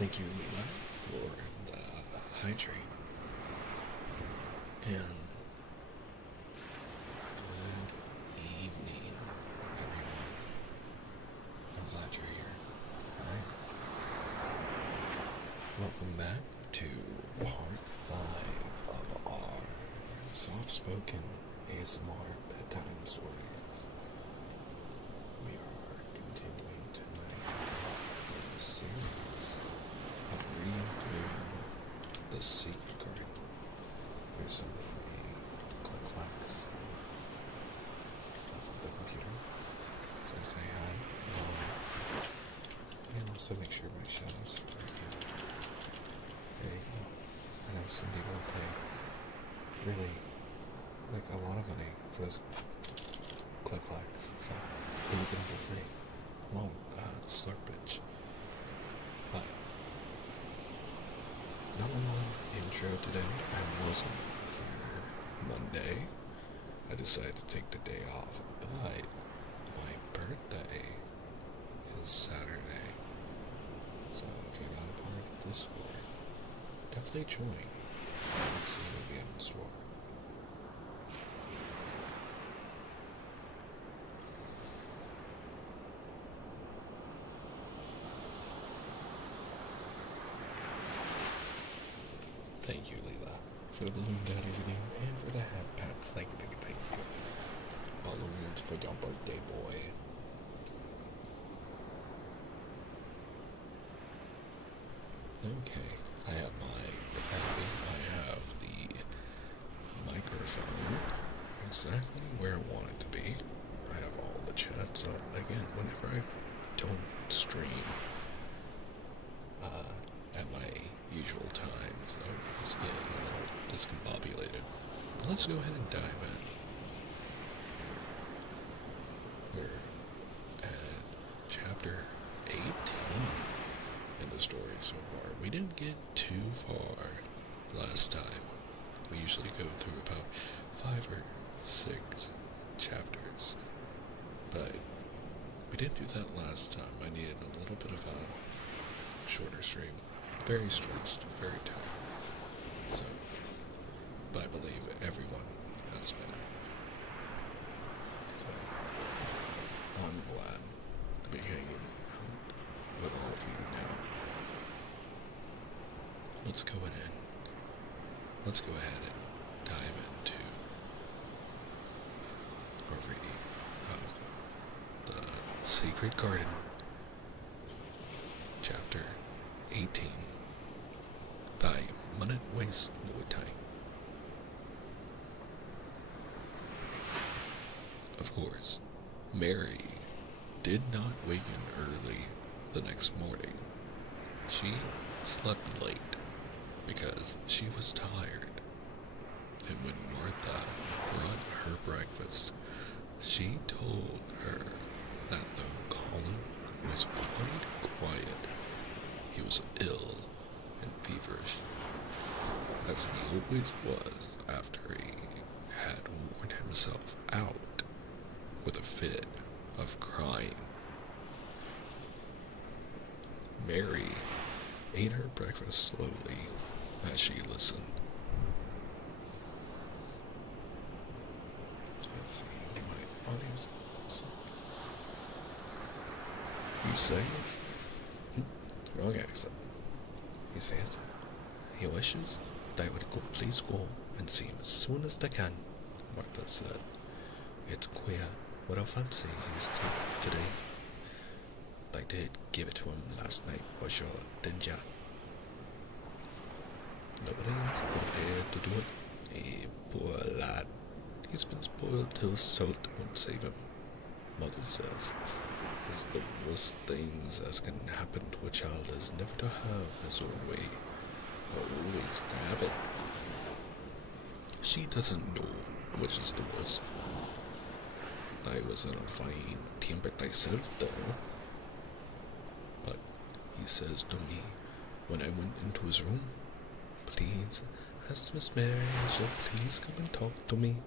Thank you, Leela, for the hydrate. And good evening, everyone. I'm glad you're here. Hi. Welcome back to part 5 of our soft-spoken ASMR bedtime stories. We are continuing tonight with a series of reading through The Secret Garden. There's some free click-clacks and stuff with the computer. So I say hi, hello, and also make sure my shadows are working. There you go. I know some people pay really, like, a lot of money for those click-clacks, so but you get them for free. I won't slurp bitch. But number one intro today. I wasn't here Monday. I decided to take the day off, but my birthday is Saturday. So if you're not a part of the Discord, definitely join and see what we have in store. Thank you, Leela, for the balloon daddy video and for the hat pats. Thank you. Balloons for your birthday, boy. Okay, I have my coffee. I have the microphone exactly where I want it to be. I have all the chats up. Again, whenever I don't stream at my usual times, I just get a little discombobulated. But let's go ahead and dive in. We're at chapter 18 in the story so far. We didn't get too far last time. We usually go through about 5 or 6 chapters, but we didn't do that last time. I needed a little bit of a shorter stream. Very stressed, very tired. So, but I believe everyone has been. So, I'm glad to be hanging out with all of you now. Let's go ahead and dive into our reading of The Secret Garden, chapter 18. Thy munnet waste no time. Of course, Mary did not waken early the next morning. She slept late because she was tired. And when Martha brought her breakfast, she told her that though Colin was quite quiet, he was ill and feverish, as he always was after he had worn himself out with a fit of crying. Mary ate her breakfast slowly as she listened. Let's see, my audio's awesome. You say it's wrong accent. He says he wishes they would please go and see him as soon as they can, Martha said. It's queer what a fancy he's today. They did give it to him last night for sure, didn't ya? Nobody else would have dared to do it. Eh, poor lad. He's been spoiled till salt won't save him. Mother says it's the worst things as can happen to a child is never to have his own way, or always to have it. She doesn't know which is the worst. I was in a fine temper myself though. But he says to me when I went into his room, please, ask Miss Mary, she'll please come and talk to me.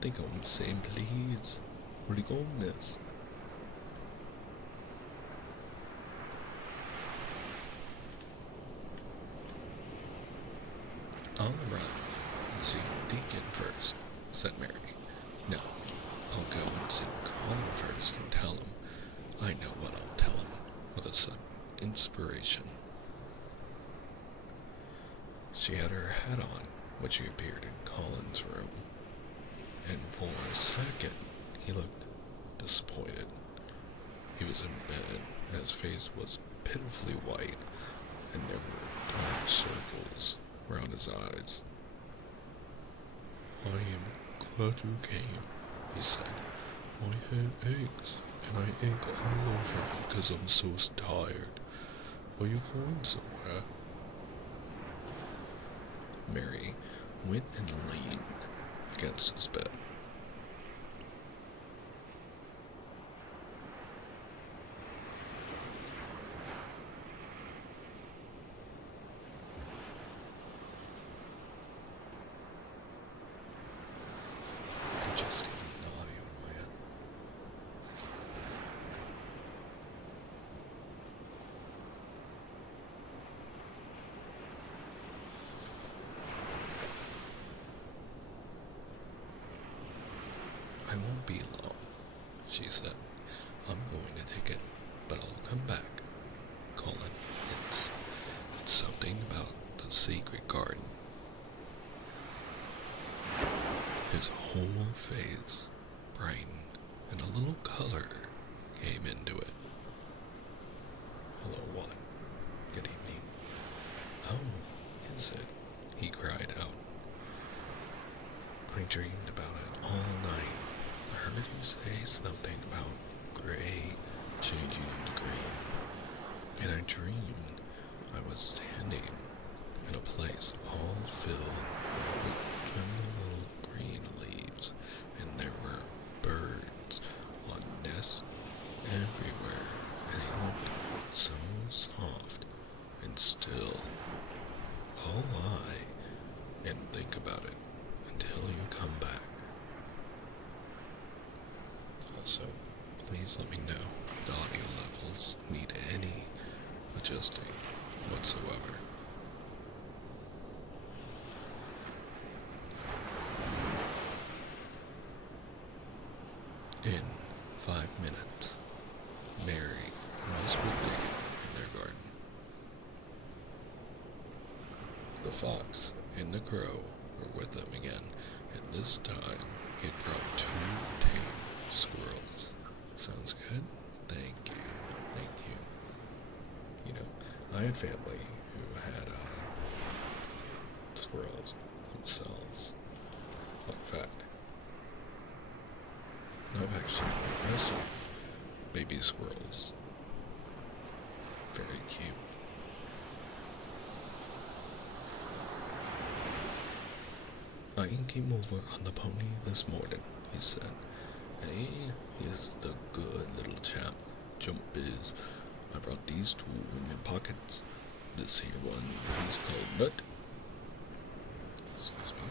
Think I'm saying please. Where you going, miss? I'll run and see Deacon first, said Mary. No, I'll go and see Colin first and tell him. I know what I'll tell him, with a sudden inspiration. She had her hat on when she appeared in Colin's room, and for a second he looked disappointed. He was in bed, and his face was pitifully white, and there were dark circles around his eyes. I am glad you came, he said. My head aches, and I ache all over because I'm so tired. Are you going somewhere? Mary went and leaned against his bed. Just naughty on my end. I won't be long, she said. I'm going to take it, but I'll come back. Colin, it's something about the secret garden. His whole face brightened, and a little color came into it. Hello, what? Good evening. Oh, is it? He cried out. I dreamed about it all night. I heard you say something about gray changing into green. And I dreamed I was standing in a place all filled with trembling little green leaves, and there were birds on nests everywhere, and they looked so soft and still. I'll lie and think about it until you come back. Also, please let me know if the audio levels need any adjusting whatsoever. In 5 minutes, Mary was with Diggin in their garden. The fox and the crow were with them again, and this time he had brought 2 tame squirrels. Sounds good? Thank you. Thank you. You know, I had family who had squirrels themselves. Fun fact. I've actually wrestled baby squirrels. Very cute. I came over on the pony this morning, he said. Hey, he's the good little chap. Jump is. I brought these 2 in my pockets. This here one, he's called Nut. Excuse me.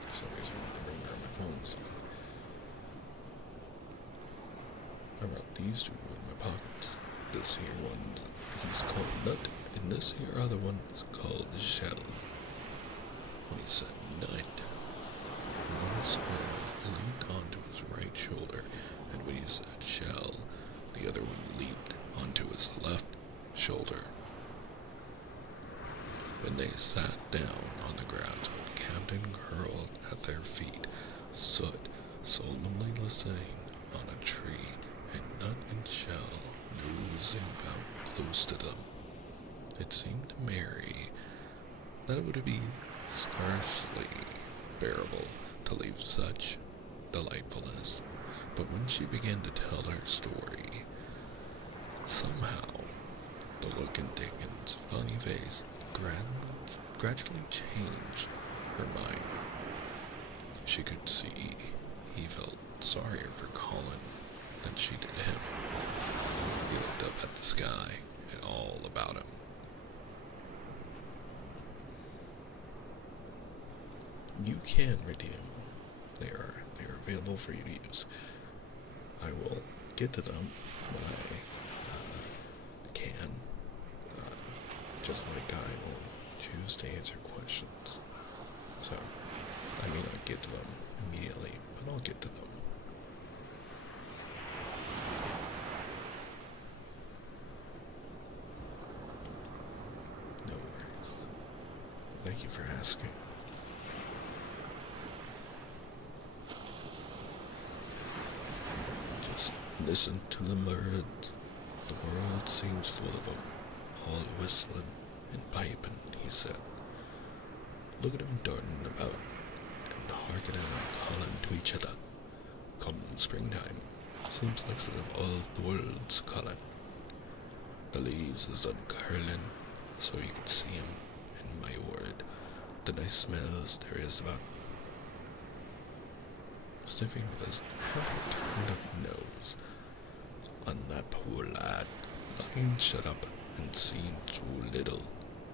For some reason, the ringer on my phone was on. I brought these 2 in my pockets. This here one, he's called Nut, and this here other one is called Shell. When he said Nut, one squirrel leaped onto his right shoulder, and when he said Shell, the other one leaped onto his left shoulder. When they sat down on the grass with Captain curled at their feet, Soot solemnly listening on a tree, and Nut and Shell nosing about close to them. It seemed to Mary that it would be scarcely bearable to leave such delightfulness, but when she began to tell her story, somehow the look in Dickens' funny face gradually changed her mind. She could see he felt sorrier for Colin than she did him. He looked up at the sky and all about him. You can redeem them. They are available for you to use. I will get to them when I can. Just like I will choose to answer questions. So, I may not get to them immediately, but I'll get to them. No worries. Thank you for asking. Just listen to the birds. The world seems full of them, all whistling and piping, he said. Look at them darting about, and hearkening and calling to each other. Come springtime, seems like as if all the world's calling. The leaves is uncurling, so you can see 'em, and my word, the nice smells there is about. Sniffing with his heavy turned-up nose. On that poor lad, lying shut up and seeing so little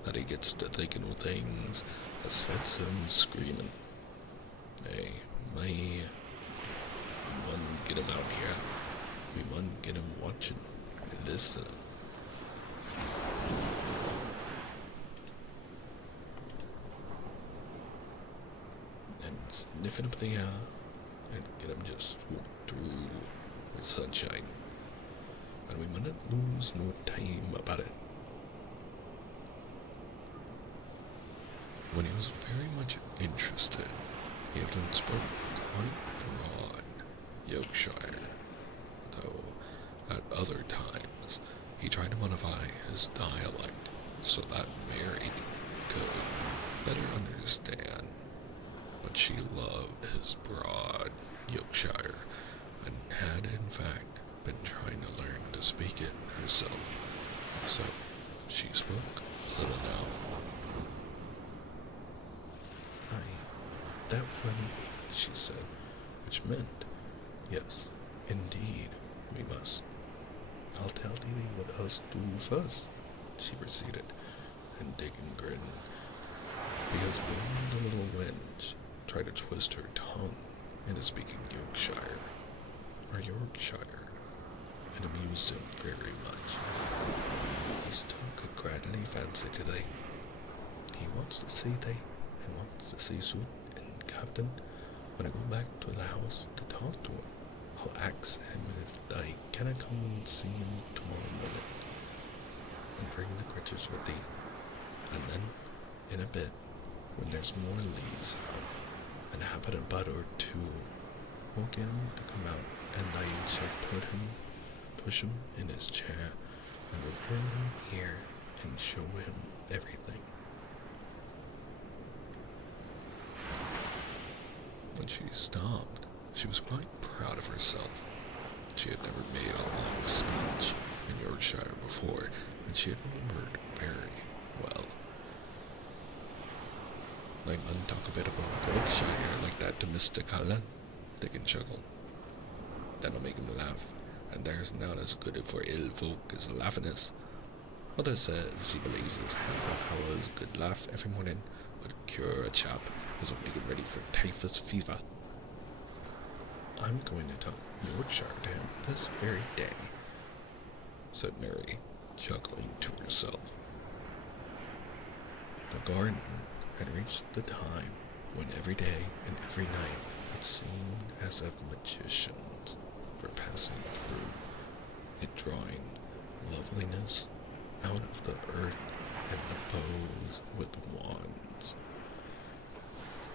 that he gets to thinking of things that sets him screaming. Hey, we mun get him out here. We mun get him watching and listening. And sniffing up the air and get him just swooped through with sunshine. And we mustn't lose no time about it. When he was very much interested, he often spoke quite broad Yorkshire, though at other times he tried to modify his dialect so that Mary could better understand. But she loved his broad Yorkshire and had in fact been trying to learn to speak it herself, so she spoke a little now. That one, she said, which meant, yes, indeed, we must. I'll tell thee what us do first, she proceeded, and Dick and grinned, because when the little wench tried to twist her tongue into speaking Yorkshire, it amused him very much. He's took a gradly fancy to thee. He wants to see thee, and wants to see Soot and Captain. When I go back to the house to talk to him, I'll ask him if I canna come and see him tomorrow morning, and bring the creatures with thee. And then, in a bit, when there's more leaves out, and happen a bud or two, we'll get him to come out, and I shall push him in his chair, and we'll bring him here and show him everything. When she stopped, she was quite proud of herself. She had never made a long speech in Yorkshire before, and she had remembered very well. I mun talk a bit about Yorkshire like that to Mr. Cullen, Dick and chuckled. That'll make him laugh, and there's not as good for ill folk as laughing is. Mother says she believes as half an hour's good laugh every morning would cure a chap as would make him ready for typhus fever. I'm going to talk Yorkshire to him this very day, said Mary, chuckling to herself. The garden had reached the time when every day and every night it seemed as if magicians were passing through it, drawing loveliness out of the earth and the bows with wands.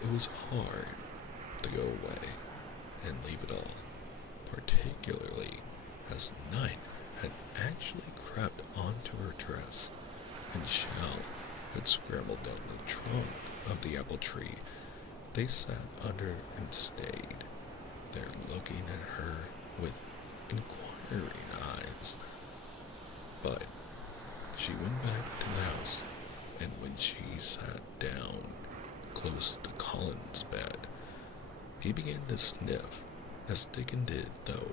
It was hard to go away and leave it all, particularly as night had actually crept onto her dress, and Shell had scrambled down the trunk of the apple tree they sat under and stayed there looking at her with inquiring eyes. But she went back to the house, and when she sat down close to Colin's bed, he began to sniff, as Dickon did, though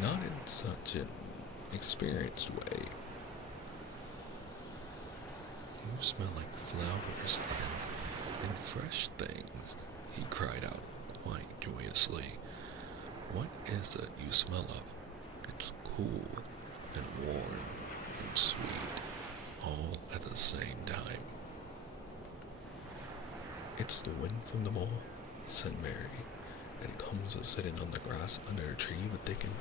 not in such an experienced way. You smell like flowers and fresh things, he cried out quite joyously. What is it you smell of? It's cool and warm and sweet all at the same time. It's the wind from the moor, said Mary. It comes sitting on the grass under a tree with Dickon,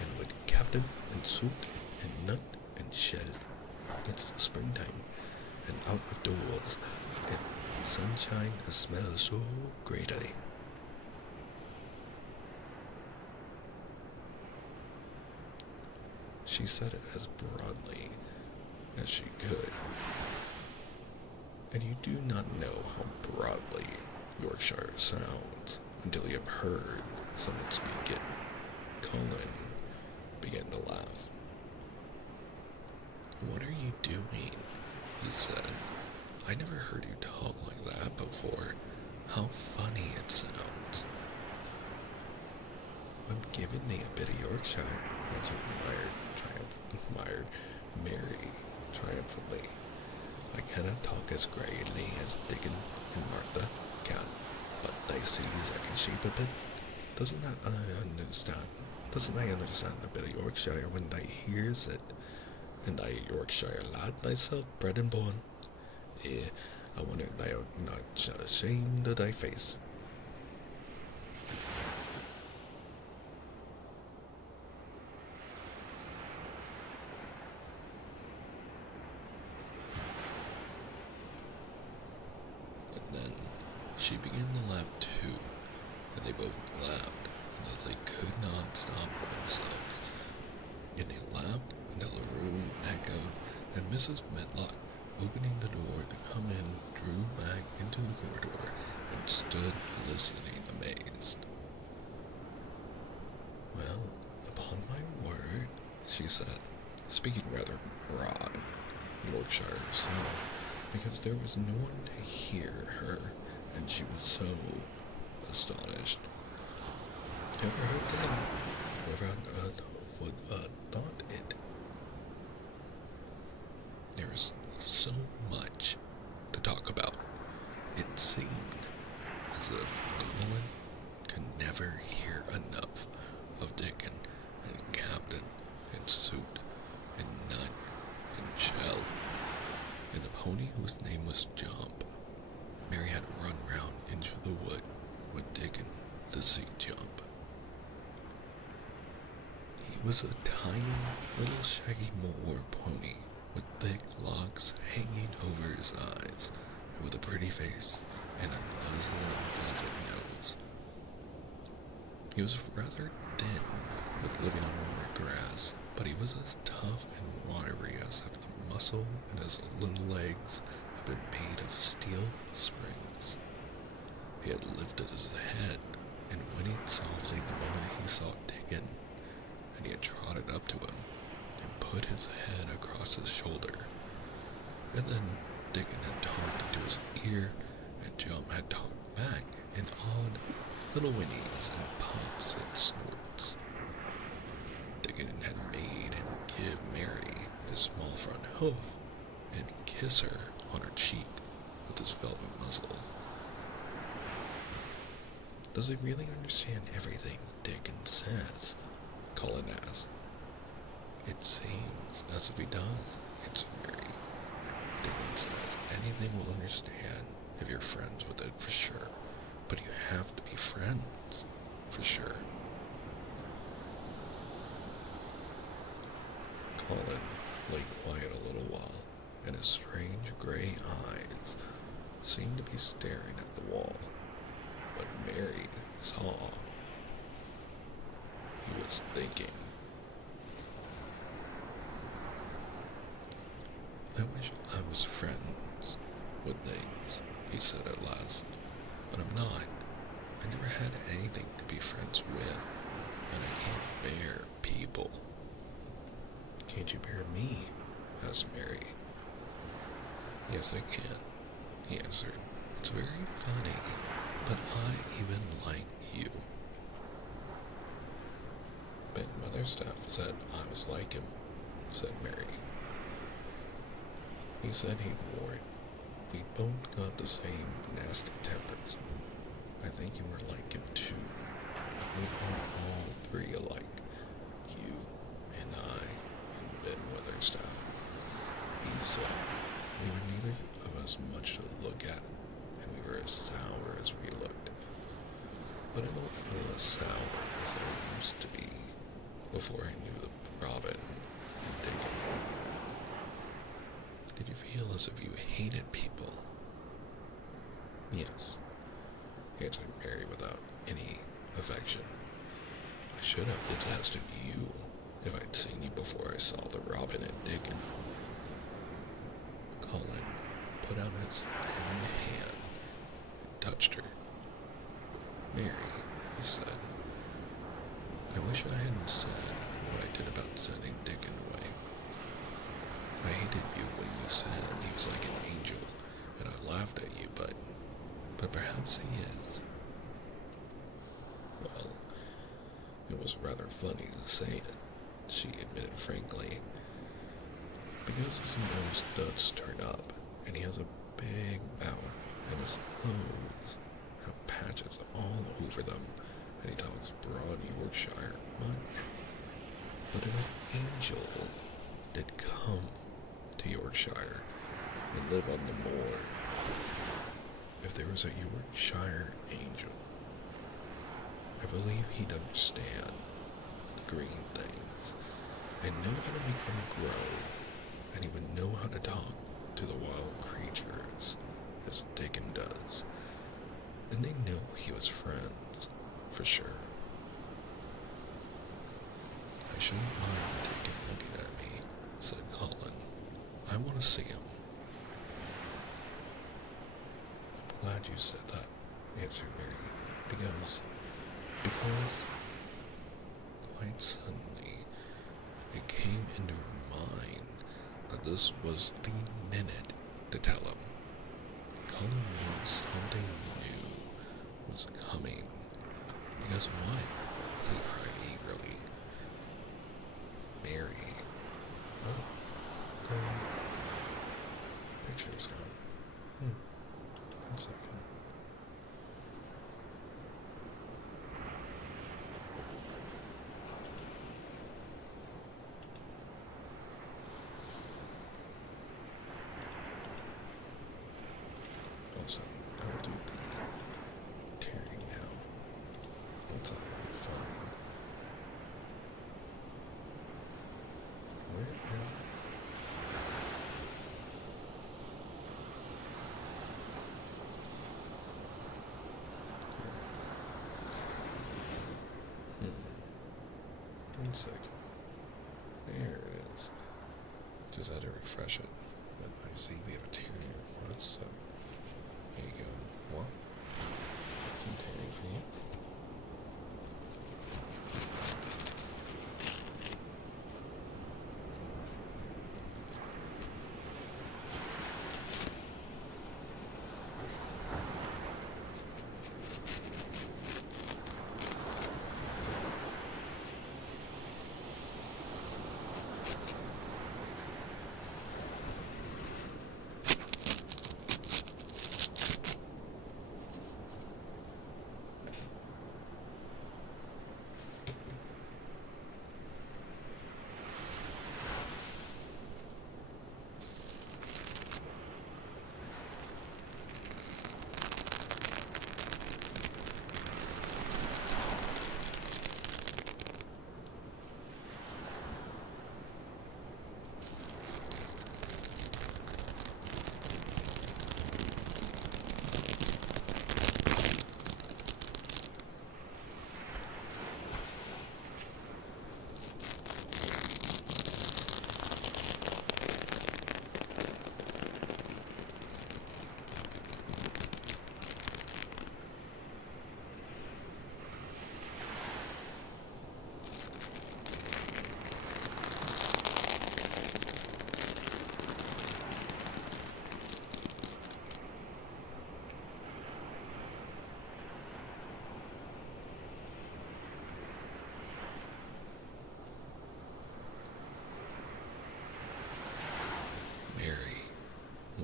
and with Captain and Suit and Nut and Shell. It's the springtime, and out of doors, and sunshine smells so greatly. She said it as broadly as she could, and you do not know how broadly Yorkshire sounds until you have heard someone speak it. Colin began to laugh. "What are you doing?" he said. "I never heard you talk like that before. How funny it sounds." "I'm giving thee a bit of Yorkshire," answered Mary triumphantly. "I cannot talk as greyly as Dickon and Martha can, but they sees I can shape a bit. Doesn't I understand a bit of Yorkshire when I hears it? And I a Yorkshire lad thyself, bred and born. I wonder thou not ashamed of thy face." And then she began to laugh too, and they both laughed until they could not stop themselves. And they laughed until the room echoed, and Mrs. Medlock, opening the door to come in, drew back into the corridor and stood listening amazed. "Well, upon my word," she said, speaking rather broad Yorkshire herself, because there was no one to hear her, and she was so astonished. "Ever heard that? Whoever on earth would thought it?" There was so much to talk about. It seemed as if Colin could never hear enough of Dickon and Captain and Suit and Nut and Shell and the pony whose name was Jump. Mary had run round into the wood with Dickon to see Jump. He was a tiny little shaggy moor pony with thick locks hanging over his eyes, and with a pretty face and a nuzzling velvet nose. He was rather thin, with living on more grass, but he was as tough and wiry as if the muscle in his little legs had been made of steel springs. He had lifted his head and whinnied softly the moment he saw Dickon, and he had trotted up to him and put his head across his shoulder. And then Dickon had talked into his ear, and Jump had talked back in odd little whinnies and puffs and snorts. Dickon had made him give Mary his small front hoof and kiss her on her cheek with his velvet muzzle. "Does he really understand everything Dickon says?" Colin asked. "It seems as if he does," answered Mary. "Dickon says anything will understand if you're friends with it for sure, but you have to be friends for sure." Colin lay quiet a little while, and his strange gray eyes seemed to be staring at the wall, but Mary saw he was thinking. "I wish I was friends with things," he said at last, "but I'm not. I never had anything to be friends with, and I can't bear people." "Can't you bear me?" asked Mary. "Yes, I can," he answered. "It's very funny, but I even like you." "Ben Weatherstaff said I was like him," said Mary. "He said he'd warn. We both got the same nasty tempers. I think you were like him too. We are all three alike. You and I and Ben Weatherstaff," he said, We were neither of us much to look at, and we were as sour as we looked. But I don't feel as sour as I used to be before I knew the Robin and Dickon. Did you feel as if you hated people? Yes, answered Mary without any affection. I should have detested you if I'd seen you before I saw the Robin and Dickon. Colin put out his thin hand and touched her. Mary, he said, I wish I hadn't said what I did about sending Dickon away. I hated you when you said he was like an angel, and I laughed at you, but perhaps he is. Well, it was rather funny to say it, she admitted frankly, because his nose does turn up, and he has a big mouth, and his clothes have patches all over them, and he talks broad Yorkshire. But if an angel did come to Yorkshire and live on the moor, if there was a Yorkshire angel, I believe he'd understand the green things and know how to make them grow, and he would know how to talk to the wild creatures as Dickon does, and they know he was friends, for sure. I shouldn't mind Dickon looking at me, said Colin. I want to see him. I'm glad you said that, answered Mary, because quite suddenly it came into her mind that this was the minute to tell him. Colin knew something new was coming. Because what? He cried eagerly. Mary. Oh, the picture's gone. 1 second. Also, I will do the tearing now. Once I find where am I? 1 second. There it is. Just had to refresh it. But I see we have a tear in your front, so there you go. Well, some tearing for you.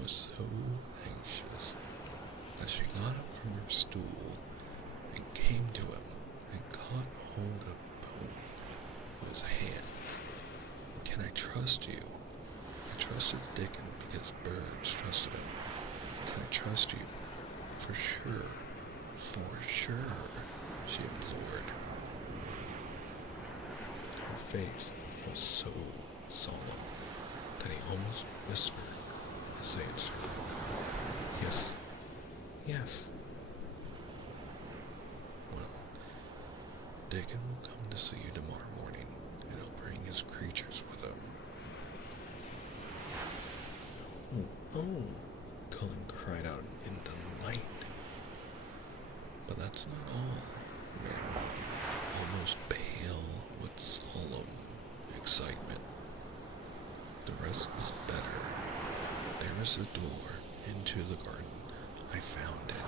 Was so anxious that she got up from her stool and came to him and caught hold of both of his hands. Can I trust you? I trusted Dickon because birds trusted him. Can I trust you? For sure. For sure, she implored. Her face was so solemn that he almost whispered his answer. Yes. Yes. Well, Dickon will come to see you tomorrow morning, and he'll bring his creatures with him. Oh, Cullen cried out in delight. But that's not all, Mary, almost pale with solemn excitement. The rest is better. There is a door into the garden. I found it.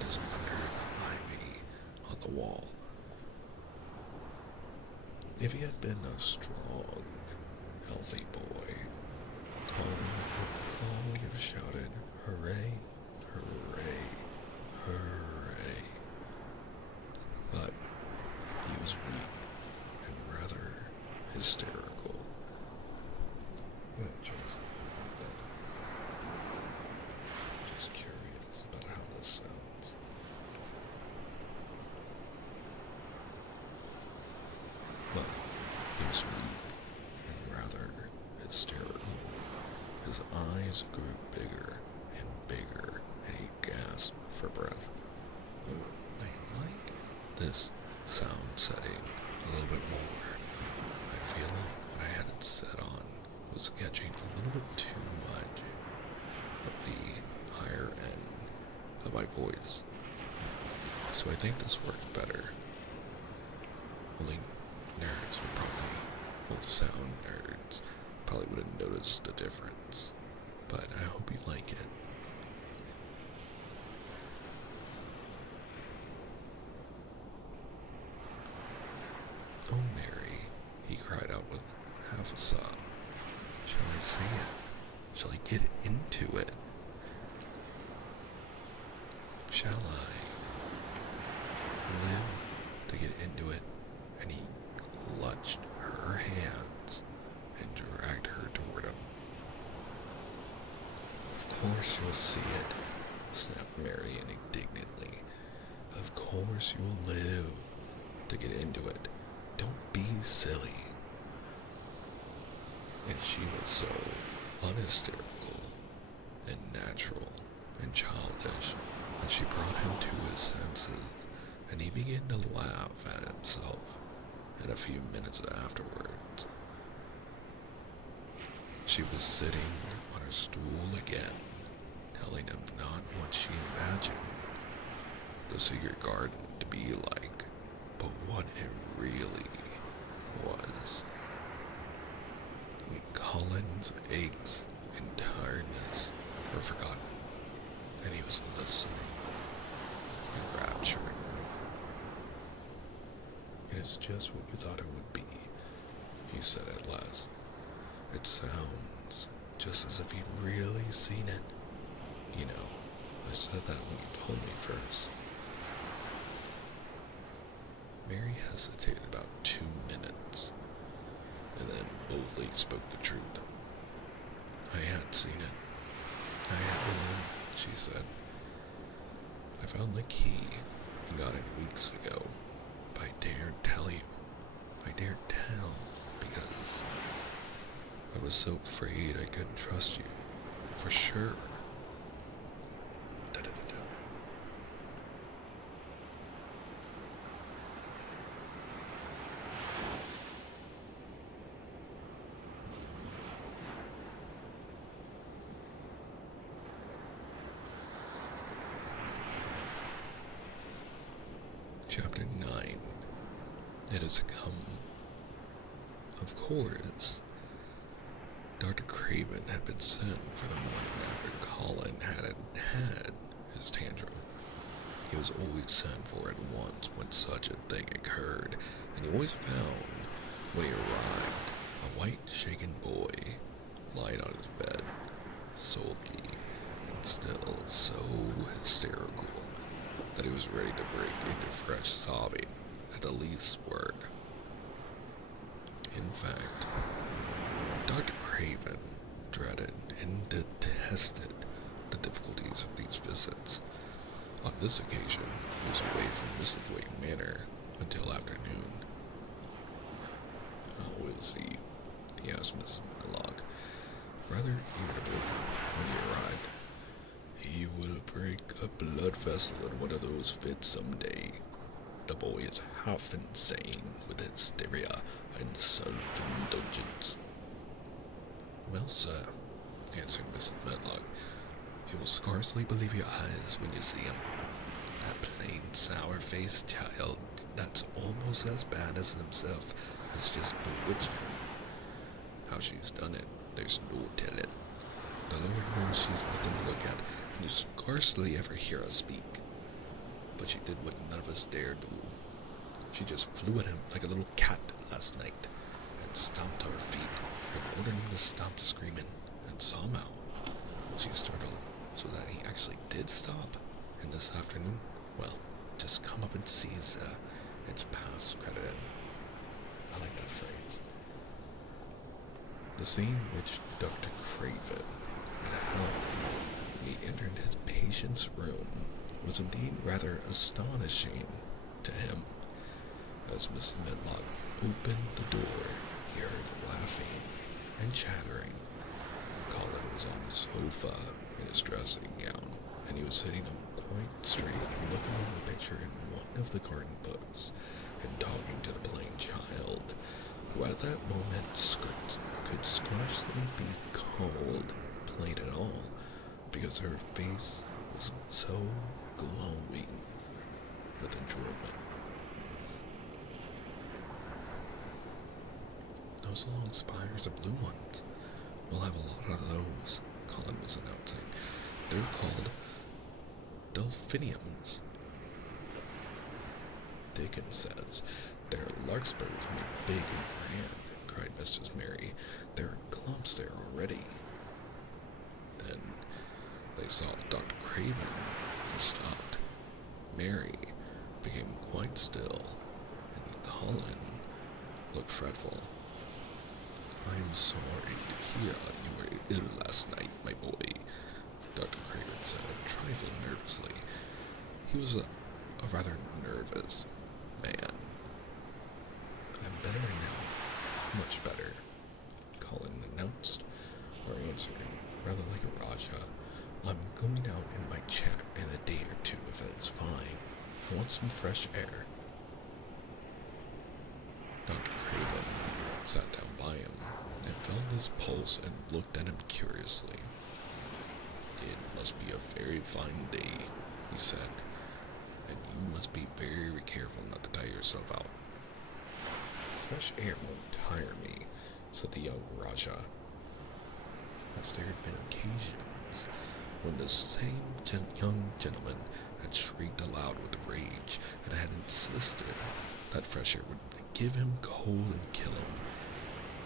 It is under the ivy on the wall. If he had been a strong, healthy boy, Colin would probably have shouted, "Hooray, hooray, hooray." But he was weak and rather hysterical. Just curious about how this sounds. But he was weak and rather hysterical. His eyes grew bigger and bigger, and he gasped for breath. I like this sound setting a little bit more. I feel like what I had it set on was catching a little bit too much of the higher end of my voice. So I think this works better. Only nerds would probably, well, sound nerds probably wouldn't notice the difference. But I hope you like it. Oh, Mary, he cried out with half a sob. Shall I say it? Shall I get into it? Shall I live to get into it? And he clutched her hands and dragged her toward him. Of course you'll see it, snapped Mary indignantly. Of course you'll live to get into it. Don't be silly. And she was so unhysterical and natural and childish that she brought him to his senses, and he began to laugh at himself. And a few minutes afterwards, she was sitting on her stool again, telling him not what she imagined the secret garden to be like, but what it really was. When Colin's aches and tiredness were forgotten, and he was listening, enraptured. It is just what you thought it would be, he said at last. It sounds just as if you'd really seen it. You know, I said that when you told me first. Mary hesitated about 2 minutes, and then boldly spoke the truth. I had seen it. I had been in, she said. I found the key and got it weeks ago, but I dared tell you. I dared tell because I was so afraid I couldn't trust you. For sure. Da-da-da-da. Chapter 9. It has come. Of course, Dr. Craven had been sent for the morning after Colin had his tantrum. He was always sent for at once when such a thing occurred, and he always found, when he arrived, a white, shaken boy lying on his bed, sulky and still so hysterical that he was ready to break into fresh sobbing at the least word. In fact, Dr. Craven dreaded and detested the difficulties of these visits. On this occasion, he was away from Misselthwaite Manor until afternoon. "How is he?" he asked Mrs. McCulloch, rather irritably, when he arrived. "He will break a blood vessel in one of those fits some day. The boy is half insane with hysteria and self-indulgence." "Well, sir," answered Mrs. Medlock, "you'll scarcely believe your eyes when you see him. That plain, sour-faced child that's almost as bad as himself has just bewitched him. How she's done it, there's no telling. The Lord knows she's nothing to look at, and you scarcely ever hear her speak. But she did what none of us dare do. She just flew at him like a little cat last night, and stomped to her feet, and ordered him to stop screaming, and somehow she startled him so that he actually did stop. And this afternoon, well, just come up and see, sir. It's past crediting." I like that phrase. The scene which Dr. Craven beheld when he entered his patient's room was indeed rather astonishing to him. As Mrs. Medlock opened the door, he heard laughing and chattering. Colin was on the sofa in his dressing gown, and he was sitting up quite straight, looking at the picture in one of the garden books, and talking to the plain child, who at that moment could scarcely be called plain at all, because her face was so glowing with enjoyment. "Those long spires are blue ones. We'll have a lot of those," Colin was announcing. "They're called delphiniums. Dickens says they're larkspurs made big and grand," cried Mistress Mary. "There are clumps there already." Then they saw Dr. Craven and stopped. Mary became quite still, and Colin looked fretful. "I'm sorry to hear you were ill last night, my boy," Dr. Craven said a trifle nervously. He was a rather nervous man. "I'm better now, much better," Colin announced, or answered, rather like a Raja. "I'm going out in my chair in a day or two if it's fine. I want some fresh air." Dr. Craven sat down by him and felt his pulse and looked at him curiously. "It must be a very fine day," he said, "and you must be very careful not to tire yourself out." "Fresh air won't tire me," said the young Raja, as there had been occasions when the same young gentleman had shrieked aloud with rage and had insisted that fresh air would give him cold and kill him.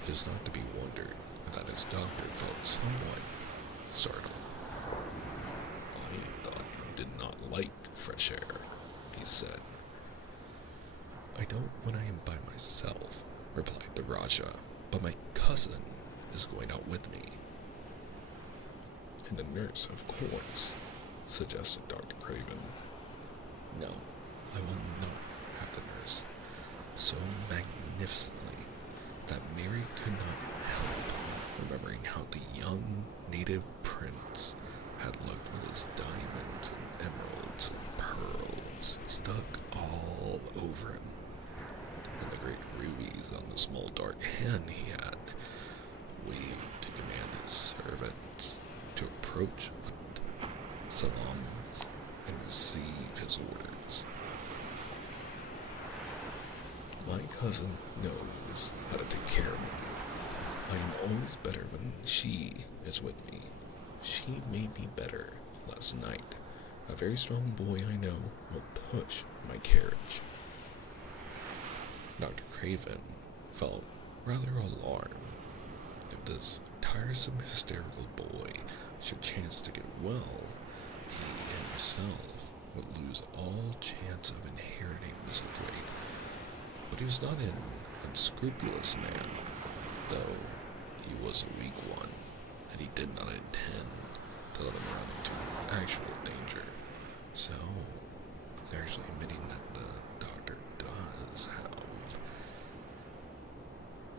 It is not to be wondered that his doctor felt somewhat startled. "I thought you did not like fresh air," he said. "I don't when I am by myself," replied the Raja, "but my cousin is going out with me." "And the nurse, of course," suggested Dr. Craven. "No, I will not have the nurse," so magnificently that Mary could not help remembering how the young native prince had looked with his diamonds and emeralds and pearls stuck all over him, and the great rubies on the small dark hand he had waved to command his servants to approach with salams and receive his orders. "My cousin knows how to take care of me. I am always better when she is with me. She made me better last night. A very strong boy I know will push my carriage." Dr. Craven felt rather alarmed. If this tiresome, hysterical boy should chance to get well, he himself would lose all chance of inheriting Misselthwaite. But he was not an unscrupulous man, though he was a weak one, and he did not intend to let him run into actual danger. So, they're actually admitting that the doctor does have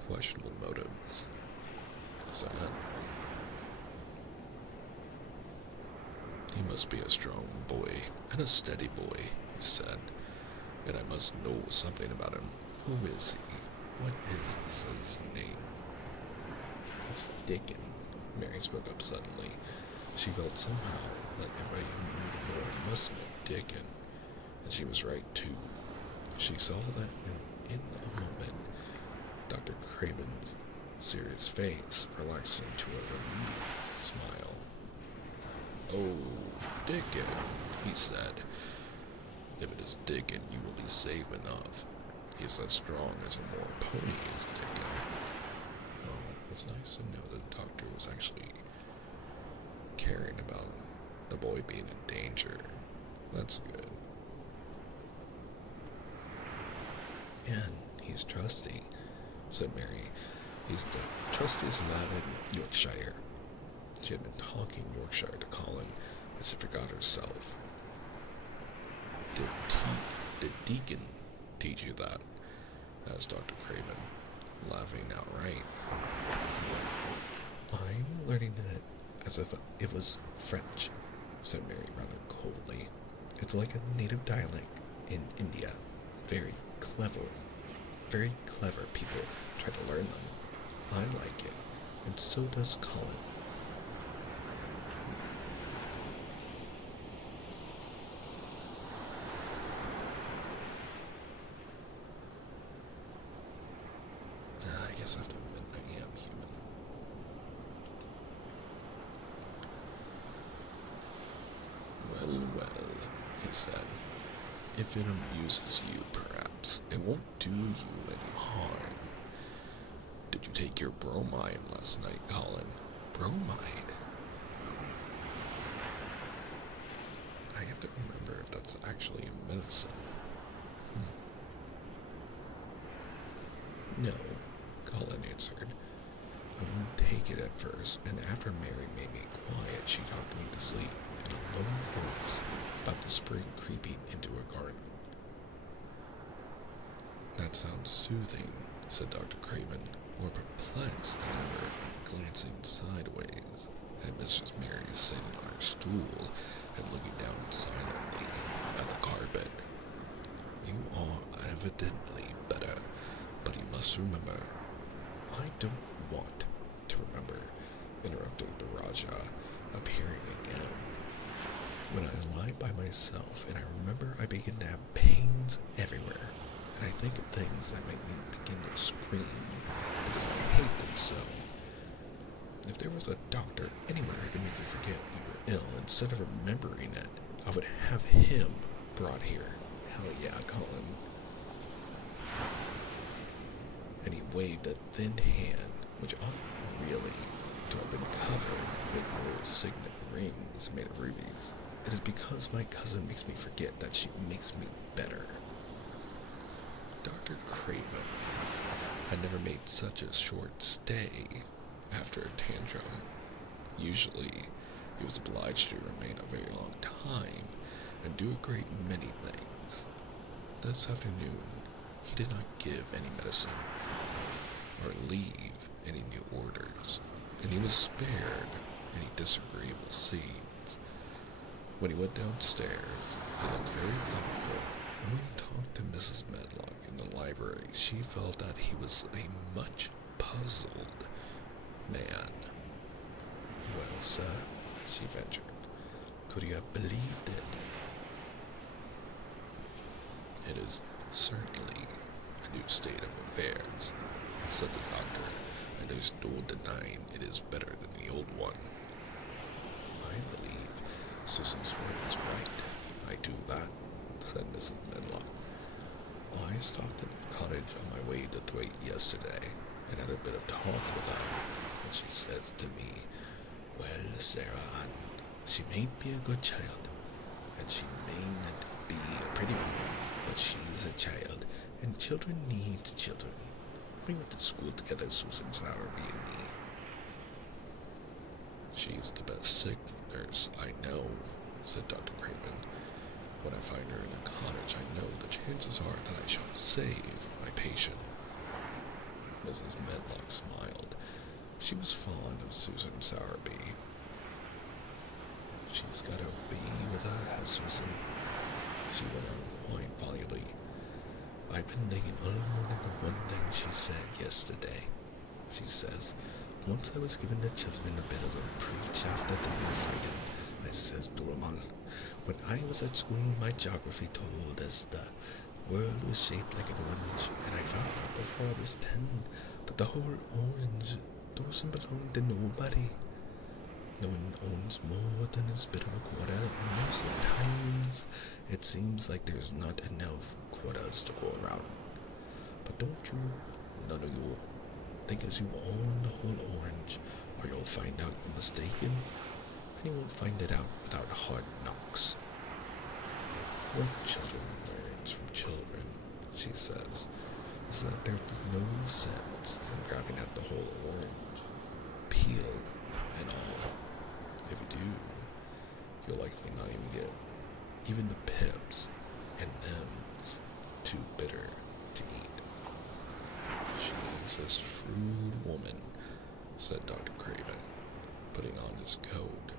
questionable motives. So, he must be a strong boy and a steady boy, he said, and I must know something about him. Who is he? What is his name? It's Dickon. Mary spoke up suddenly. She felt somehow that everybody who knew the Lord must know Dickon, and she was right too. She saw that in a moment, Dr. Craven's serious face relaxed into a relieved smile. "Oh, Dickon," he said. "If it is Dickon, you will be safe enough. He is as strong as a more pony is Dickon." Oh, it's nice to know that the doctor was actually caring about the boy being in danger. That's good. "And he's trusty," said Mary. "He's the trustiest lad in Yorkshire." She had been talking Yorkshire to Colin, but she forgot herself. Did Deacon teach you that?" asked Dr. Craven, laughing outright. "I'm learning it as if it was French," said Mary rather coldly. "It's like a native dialect in India. Very clever people try to learn them. I like it, and so does Colin." I guess I have to admit I am human. Well, he said. "If it amuses you, perhaps, it won't do you any harm. Did you take your bromide last night, Colin?" "Bromide?" I have to remember if that's actually a medicine. "No," Colin answered. "I wouldn't take it at first, and after Mary made me quiet, she talked me to sleep in a low voice about the spring creeping into a garden." "That sounds soothing," said Dr. Craven, more perplexed than ever, glancing sideways at Mistress Mary sitting on her stool and looking down silently at the carpet. "You are evidently better, but you must remember—" "I don't want to remember," interrupted the Rajah, appearing again. "When I lie by myself and I remember, I begin to have pains everywhere, and I think of things that make me begin to scream because I hate them so. If there was a doctor anywhere who could make you forget you were ill instead of remembering it, I would have him brought here. Hell yeah, Colin." And he waved a thin hand, which ought really to have been covered with royal signet rings made of rubies. "It is because my cousin makes me forget that she makes me better." Dr. Craven had never made such a short stay after a tantrum. Usually, he was obliged to remain a very long time and do a great many things. This afternoon, he did not give any medicine or leave any new orders, and he was spared any disagreeable scenes. When he went downstairs, he looked very thoughtful, and when he talked to Mrs. Medlock in the library, she felt that he was a much puzzled man. "Well, sir," she ventured, "could you have believed it?" "It is certainly a new state of affairs," said the doctor, "and there's no denying it is better than the old one." "I believe Susan's word is right. I do that," said Mrs. Medlock. "I stopped in a cottage on my way to Thwaite yesterday, and had a bit of talk with her, and she says to me, 'Well, Sarah Ann, she mayn't be a good child, and she mayn't be a pretty one, but she's a child, and children need children. We went to school together, Susan, Sowerby and me.'" She's the best sick nurse I know, said Dr. Craven. When I find her in a cottage, I know the chances are that I shall save my patient. Mrs. Medlock smiled. She was fond of Susan Sowerby. She's got a way with her, has Susan. She went on quite volubly. I've been thinking all morning of one thing she said yesterday. She says, once I was giving the children a bit of a preach after they were fighting. I says to them all, when I was at school, my geography told us the world was shaped like an orange, and I found out before I was 10 that the whole orange doesn't belong to nobody. No one owns more than his bit of a quarter, and most of the times it seems like there's not enough quarters to go around. But don't you, none of you, think as you own the whole orange, or you'll find out you're mistaken, and you won't find it out without hard knocks. What children learns from children, she says, is that there's no sense in grabbing at the whole orange, peel and all. If you do, you'll likely not even get even the pips, and them's too bitter to eat. She's a shrewd woman, said Dr. Craven, putting on his coat.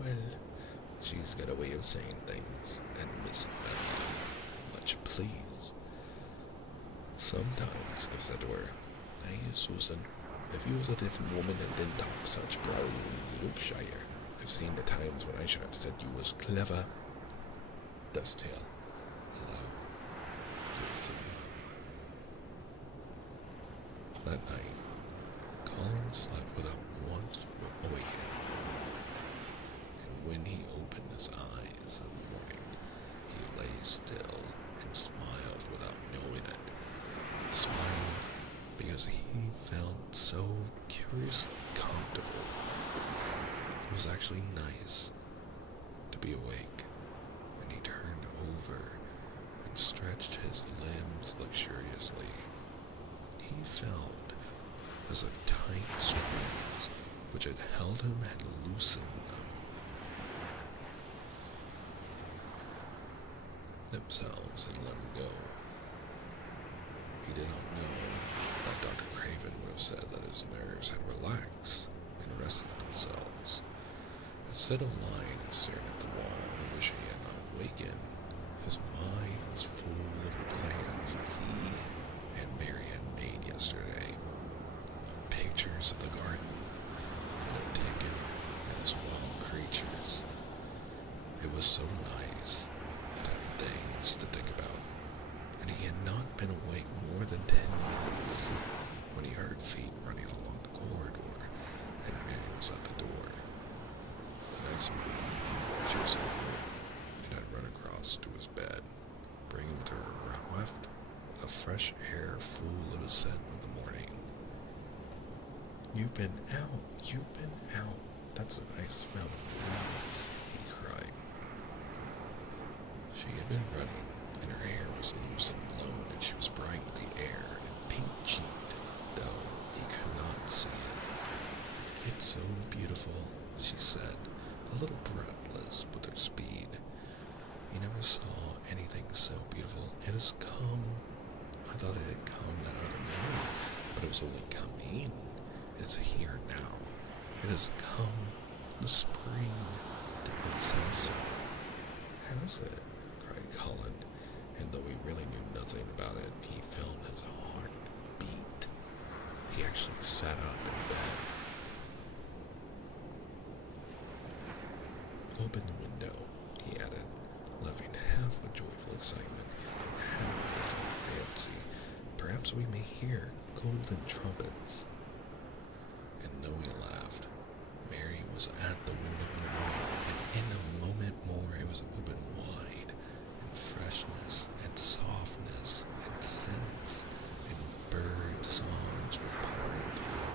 Well, she's got a way of saying things, and Miss Medlock, much pleased. Sometimes I've said to her, hey, Susan, if you was a different woman and didn't talk such brown Yorkshire, I've seen the times when I should have said you was clever. Dusttail. Hello. Good to see you. That night, Colin slept without once awakening. And when he opened his eyes in the morning, he lay still and smiled without knowing it. Smiled because he felt so curiously comfortable. It was actually nice to be awake, and he turned over and stretched his limbs luxuriously. He felt as if tight strands which had held him had loosened themselves and let him go. He did not know that Dr. Craven would have said that his nerves had relaxed and rested themselves. Instead of lying and staring at the wall and wishing he had not wakened, his mind was full of the plans that he and Mary had made yesterday, of pictures of the garden, and of Dickon and his wild creatures. It was so nice to have things to think about, and he had not been awake more than 10 minutes when he heard feet running along the corridor, and Mary was at the door. The next minute, she was in the room and had run across to his bed, bringing with her a waft of fresh air full of the scent of the morning. You've been out. That's a nice smell of leaves, he cried. She had been running, and her hair was loose and blown, and she was bright with the air and pink-cheeked, though he could not see it. It's so beautiful, she said, a little breathless with her speed. He never saw anything so beautiful. It has come. I thought it had come that other morning, but it was only coming. It is here now. It has come. The spring. Didn't say so. Has it? Cried Colin, and though he really knew nothing about it, he felt his heart beat. He actually sat up in bed. Open the window, he added, laughing half with joyful excitement and half at his own fancy. Perhaps we may hear golden trumpets. And though he laughed, Mary was at the window in a moment, and in a moment more it was open wide, and freshness and softness and scents and bird songs were pouring through.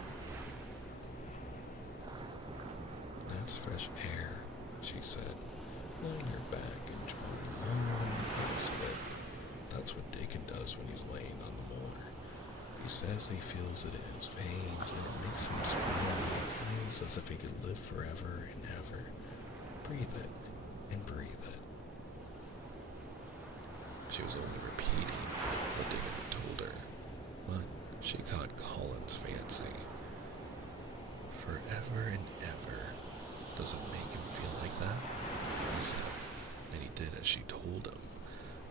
That's fresh air, she said. Lie on your back and draw long breaths of it. That's what Dickon does when he's laying on the moor. He says he feels it in his veins, and it makes him strong, and he feels voice as if he could live forever and ever. Breathe it and breathe it. She was only repeating what David had told her, but she caught Colin's fancy. Forever and ever. Does it make him feel like that? He said, and he did as she told him,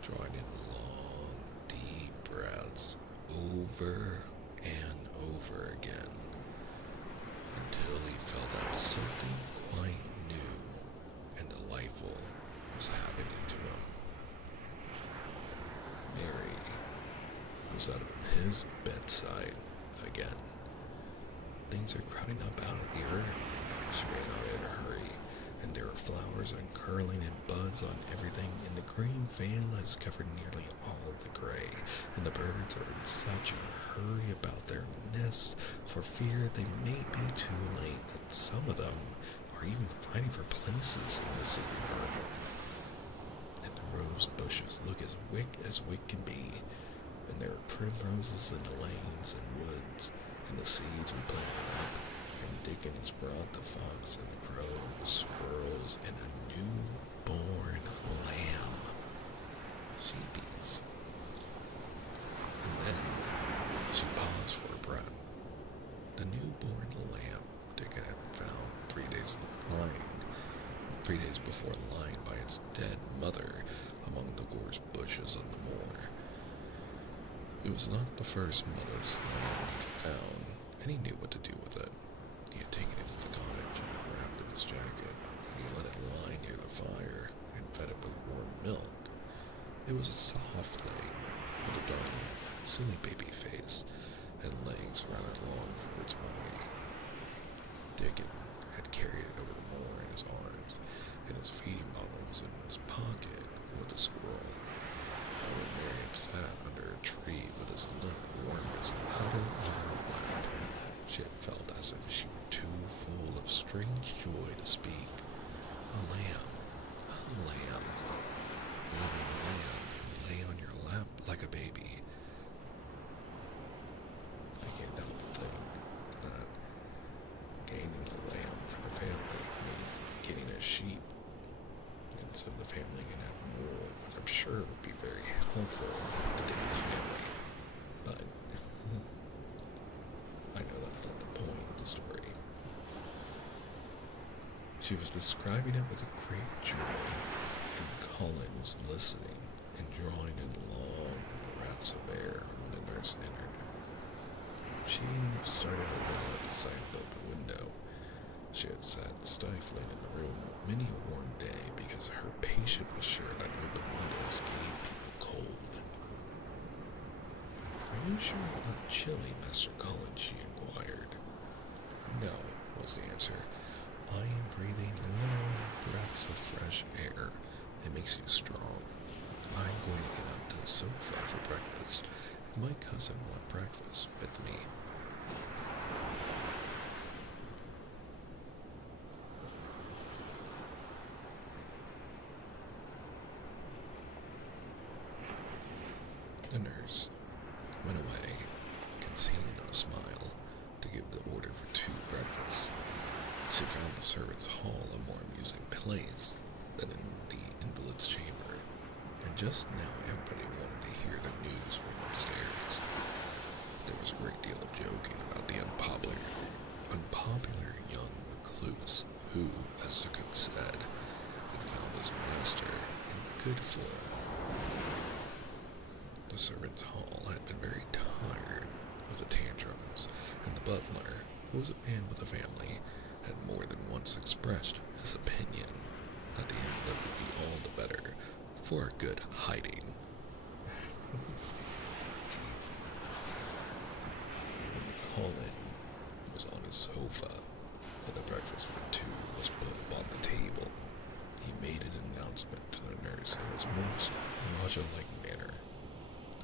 drawing in long, deep breaths over and over again, until he felt that something quite new and delightful was happening to him. Mary was at his bedside again. Things are crowding up out of the earth. She ran out in a hurry, and there are flowers uncurling and buds on everything, and the green veil has covered nearly all of the gray, and the birds are in such a hurry about their nests for fear they may be too late that some of them are even fighting for places in the secret garden. And the rose bushes look as wick can be, and there are primroses in the lanes and woods, and the seeds we planted up, and Dickens brought the fox and the crow and the squirrels and a newborn lamb. Sheepies. And then she paused for a breath. The newborn lamb Dickens had found 3 days before lying by its dead mother among the gorse bushes on the moor. It was not the first mother's lamb he'd found, and he knew what to do with it. He had taken it to the cottage, wrapped in his jacket, and he let it lie near the fire and fed it with warm milk. It was a soft thing, with a darling, silly baby face, and legs rather long for its body. Dickon had carried it over the moor in his arms, and his feeding bottle was in his pocket with the squirrel. And when Mary had sat under a tree with his limp warmness huddled on her lap, she had felt as if she were too full of strange joy to speak. A lamb, a living lamb who lay on your lap like a baby. I can't help but think that gaining a lamb for the family means getting a sheep, and so the family can have wool, which I'm sure would be very helpful to David's family. But I know that's not the point of the story. She was describing it with a great joy, and Colin was listening and drawing in long breaths of air when the nurse entered. She started a little at the sight of the open window. She had sat stifling in the room many a warm day because her patient was sure that open windows gave people cold. "Are you sure you're not chilly, Master Colin?" she inquired. "No," was the answer. "I am breathing long breaths of fresh air. It makes you strong. I'm going to get up to the sofa for breakfast, and my cousin will have breakfast with me." The nurse went away, concealing a smile, to give the order for 2 breakfasts. She found the servants' hall a more amusing place than in the invalid's chamber, and just now everybody wanted to hear the news from upstairs. There was a great deal of joking about the unpopular young recluse who, as the cook said, had found his master in good form. The servants' hall had been very tired of the tantrums, and the butler, who was a man with a family, had more than once expressed his opinion that the invalid would be all the better for a good hiding. Jeez. When Colin was on his sofa, and the breakfast for 2 was put upon the table, he made an announcement to the nurse in his most Raja-like manner.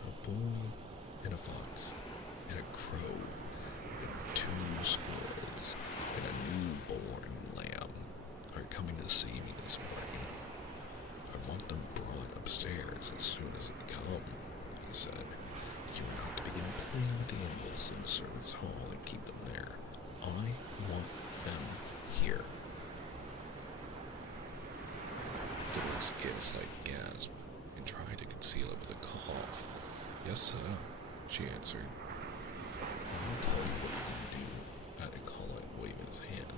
"A bull and a fox and a crow and 2 squirrels and a newborn lamb are coming to see me this morning. I want them brought upstairs as soon as they come," he said. "You are not to begin playing with the animals in the servants' hall and keep them there. I want them Immerse gave a slight gasp and tried to conceal it with a cough. Yes, sir, she answered. I'll tell you what you can do, added Colin, waving his hand.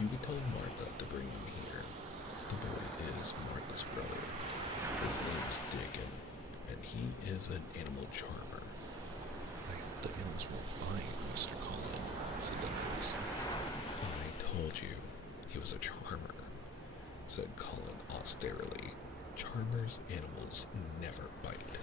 You can tell Martha to bring them here. The boy is Martha's brother. His name is Dickon, and he is an animal charmer. I hope the animals won't mind, Mr. Colin, said the nurse. I told you he was a charmer, said Colin austerely. Charmers' animals never bite.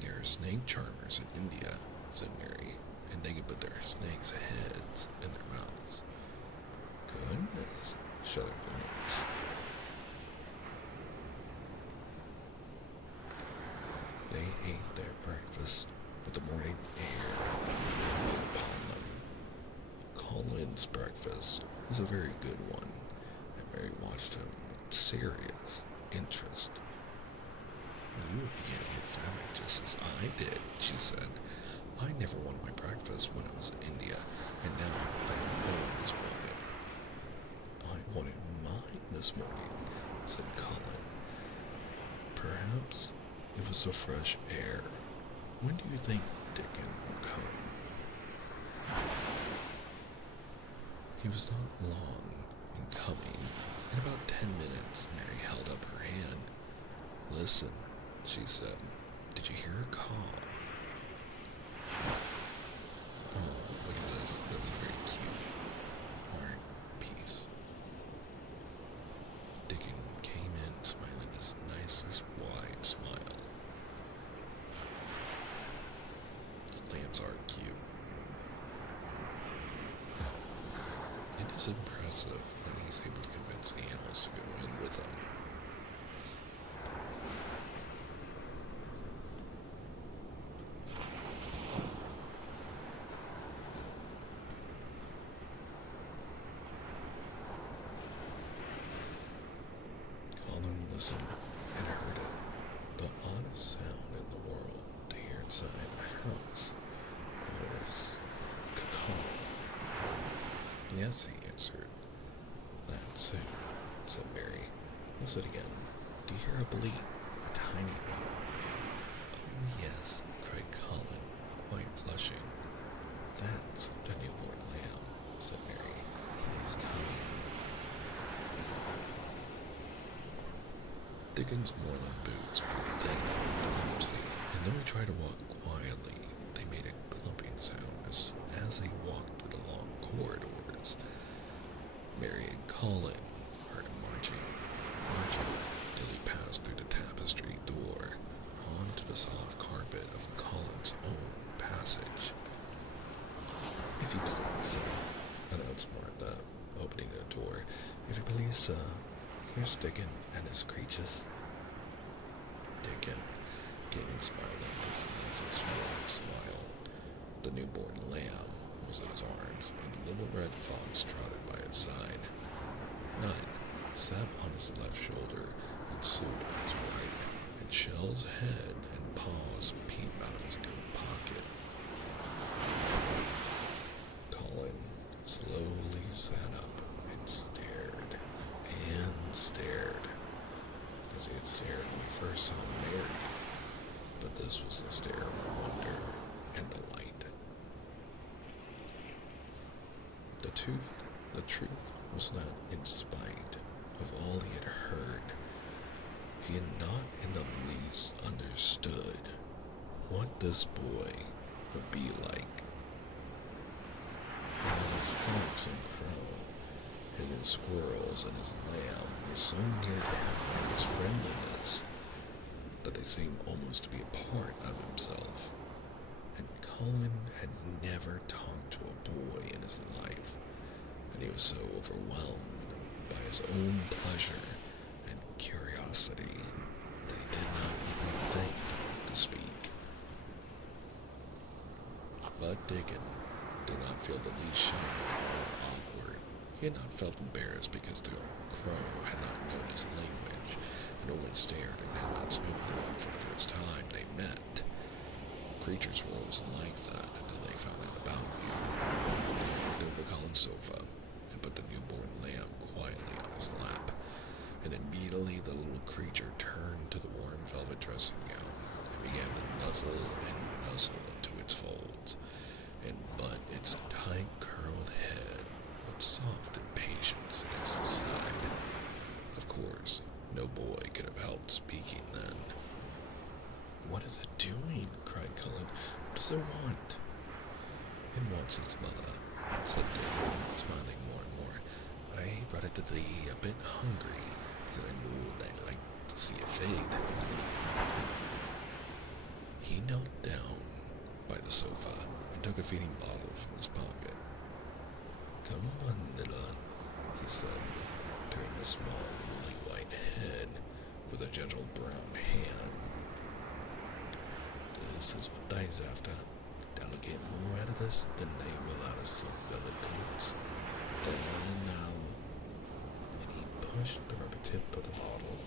There are snake charmers in India, said Mary, and they can put their snakes' heads in their mouths. Goodness, shuddered the nurse. They ate their breakfast with the morning air blowing upon them. Colin's breakfast was a very good one, and Mary watched him with serious interest. You were beginning to get fabric just as I did, she said. I never wanted my breakfast when I was in India, and now I always want it. I wanted mine this morning, said Colin. Perhaps it was the fresh air. When do you think Dickon will come? He was not long in coming. In about 10 minutes, Mary held up her hand. Listen, she said. Did you hear a call? Oh, look at this. That's very cute. Alright, peace. Dickon came in smiling his nicest wide smile. The lambs are cute. It is impressive that he's able to convince the animals to go in with him. Listened and heard it, the oddest sound in the world to hear inside a house. Horse, caw. Yes, he answered. That soon, said Mary. Listen again. Do you hear a bleat? A tiny one. Oh, yes, cried Colin, quite flushing. That's the newborn lamb, said Mary. He's coming. Dickon's moorland boots were thick and clumsy, and though he tried to walk quietly, they made a clumping sound as they walked through the long corridors. Mary and Colin heard him marching, until he passed through the tapestry door onto the soft carpet of Colin's own passage. If you please, announced Martha, opening the door. If you please, here's Dickon and his creatures. Dickon came smiling his nicest wide smile. The newborn lamb was in his arms, and the little red fox trotted by his side. Nut sat on his left shoulder, and Sue on his right, and Shell's head and paws peeped out of his coat pocket. Colin slowly sat up and stared as he had stared when he first saw Mary, but this was the stare of wonder and delight. The truth was that in spite of all he had heard, he had not in the least understood what this boy would be like. And while his fox and crow, and his squirrels and his lamb were so near to him by his friendliness that they seemed almost to be a part of himself. And Colin had never talked to a boy in his life, and he was so overwhelmed by his own pleasure and curiosity that he did not even think to speak. But Dickon did not feel the least shy or awkward. He had not felt embarrassed because the crow had not known his language and only stared and had not spoken to him for the first time they met. Creatures were always like that until they found out about you. They walked over to Colin's sofa and put the newborn lamb quietly the little creature turned to the warm velvet dressing gown and began to nuzzle and nuzzle into its folds, and butt its tight curled head with soft impatience against the side. Of course, no boy could have helped speaking then. "What is it doing?" cried Cullen. "What does it want?" "It wants its mother," said Dick, smiling more and more. "I brought it to thee a bit hungry, because I knew they'd like to see it fade." He knelt down by the sofa and took a feeding bottle from his pocket. "Come on, little," he said, turning the small, woolly white head with a gentle brown hand. "This is what they's after. They'll get more out of this than they will out of silk velvet coats. There now." And he pushed the rubber tip of the bottle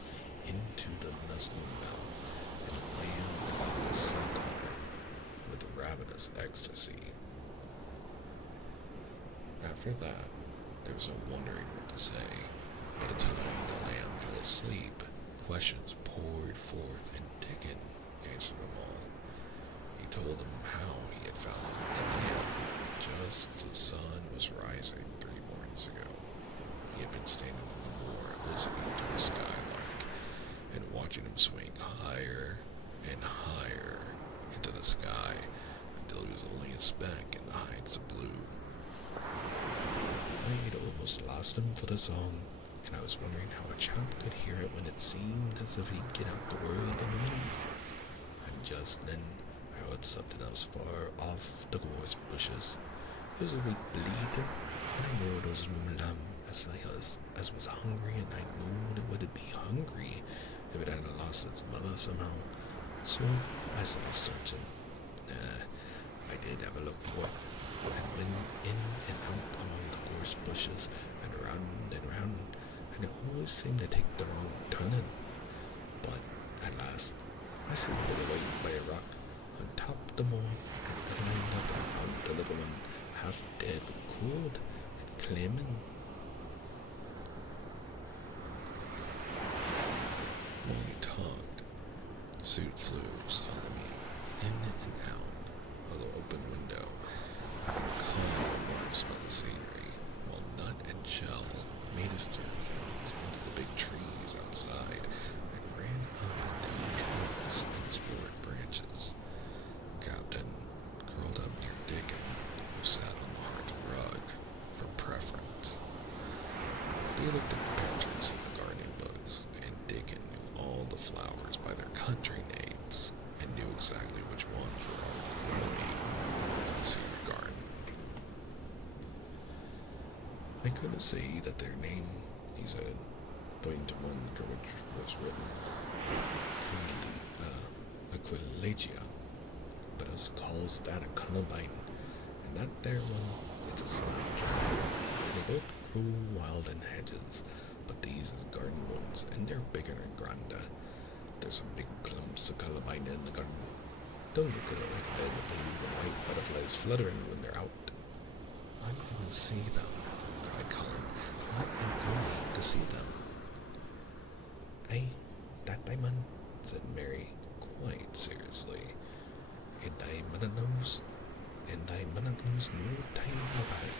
into the nuzzling mouth, and the lamb began to suck on it with ravenous ecstasy. After that, there was no wondering what to say. By the time the lamb fell asleep, questions poured forth, and Dickon answered them all. He told them how he had found the lamb just as the sun was rising 3 mornings ago. He had been standing on the moor listening to a skylark and watching him swing higher and higher into the sky until he was only a speck in the heights of blue. I'd almost lost him for the song, and I was wondering how a chap could hear it when it seemed as if he'd get out the world in a minute. And just then I heard something else far off the gorse bushes. It was a wee bleating, and I knew it was a new lamb as was hungry, and I knew it would be hungry if it hadn't lost its mother somehow. So I set off searching. I did have a look for it, and went in and out among the gorse bushes, and round, and it always seemed to take the wrong turning. But at last I seen a bit away by a rock on top of the moor, and climbed up and found the little one half dead with cold and claiming. While he talked, the suit flew solemnly in and out of the open window, and calm remarks about the scenery, while Nut and Shell made his journeys into the big trees outside and ran up and down trunks and explored branches. Captain curled up near Dickon, who sat on the hearth rug from preference. They looked at the pictures in the gardening books, and Dickon knew all the flowers by their country names and knew exactly which ones were already growing in the cedar garden. "I couldn't see that their name," he said, pointing to one under which was written Aquilegia, "but us calls that a columbine, and that there one, it's a snapdragon, and they both grow wild in hedges, but these is garden ones, and they're bigger and grander. There's some big clumps of columbine in the garden. Don't look at it like a bed of blue and white butterflies fluttering when they're out." "I'm going to see them," cried Colin. "I am going to see them." "Aye, that I mun," said Mary, quite seriously. "And I munna lose no time about it."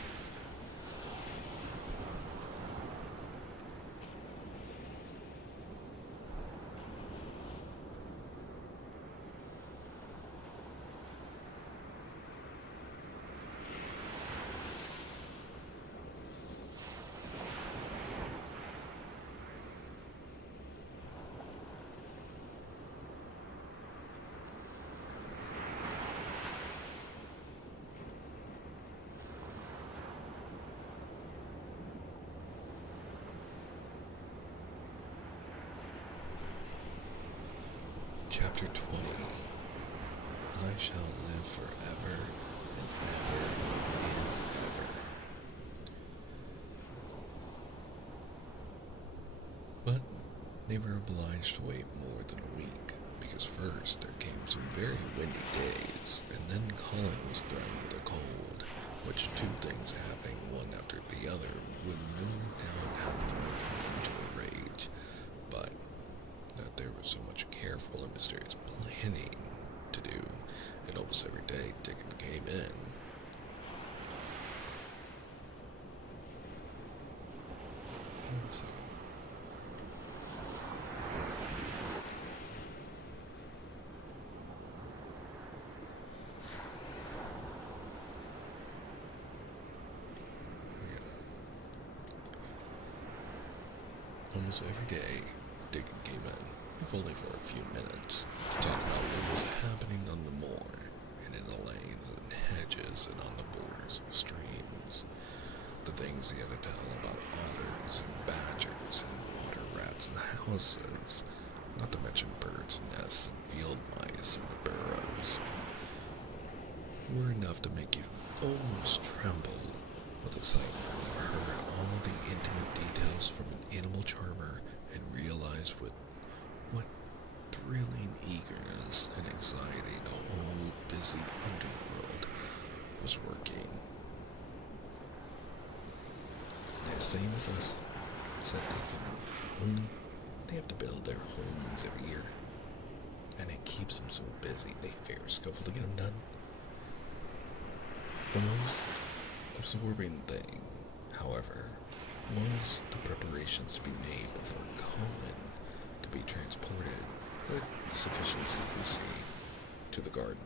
Chapter 20. I shall live forever and ever and ever. But they were obliged to wait more than a week, because first there came some very windy days, and then Colin was threatened with a cold, which 2 things happening one after the other would no doubt have thrown him into a rage. But in. One second. Almost every day, Dickon came in, if only for a few minutes, to talk about what was happening on the moor, and in the lanes and hedges and on the borders of streams. The things he had to tell about otters and badgers and water rats and houses, not to mention birds' nests and field mice and the burrows, were enough to make you almost tremble with excitement when you heard all the intimate details from an animal charmer and realized with what thrilling eagerness and anxiety the whole busy underworld was working. They're the same as us, said Deacon, only they have to build their homes every year, and it keeps them so busy they fair scuffle to get them done. The most absorbing thing, however, was the preparations to be made before Colin could be transported with sufficient secrecy to the garden.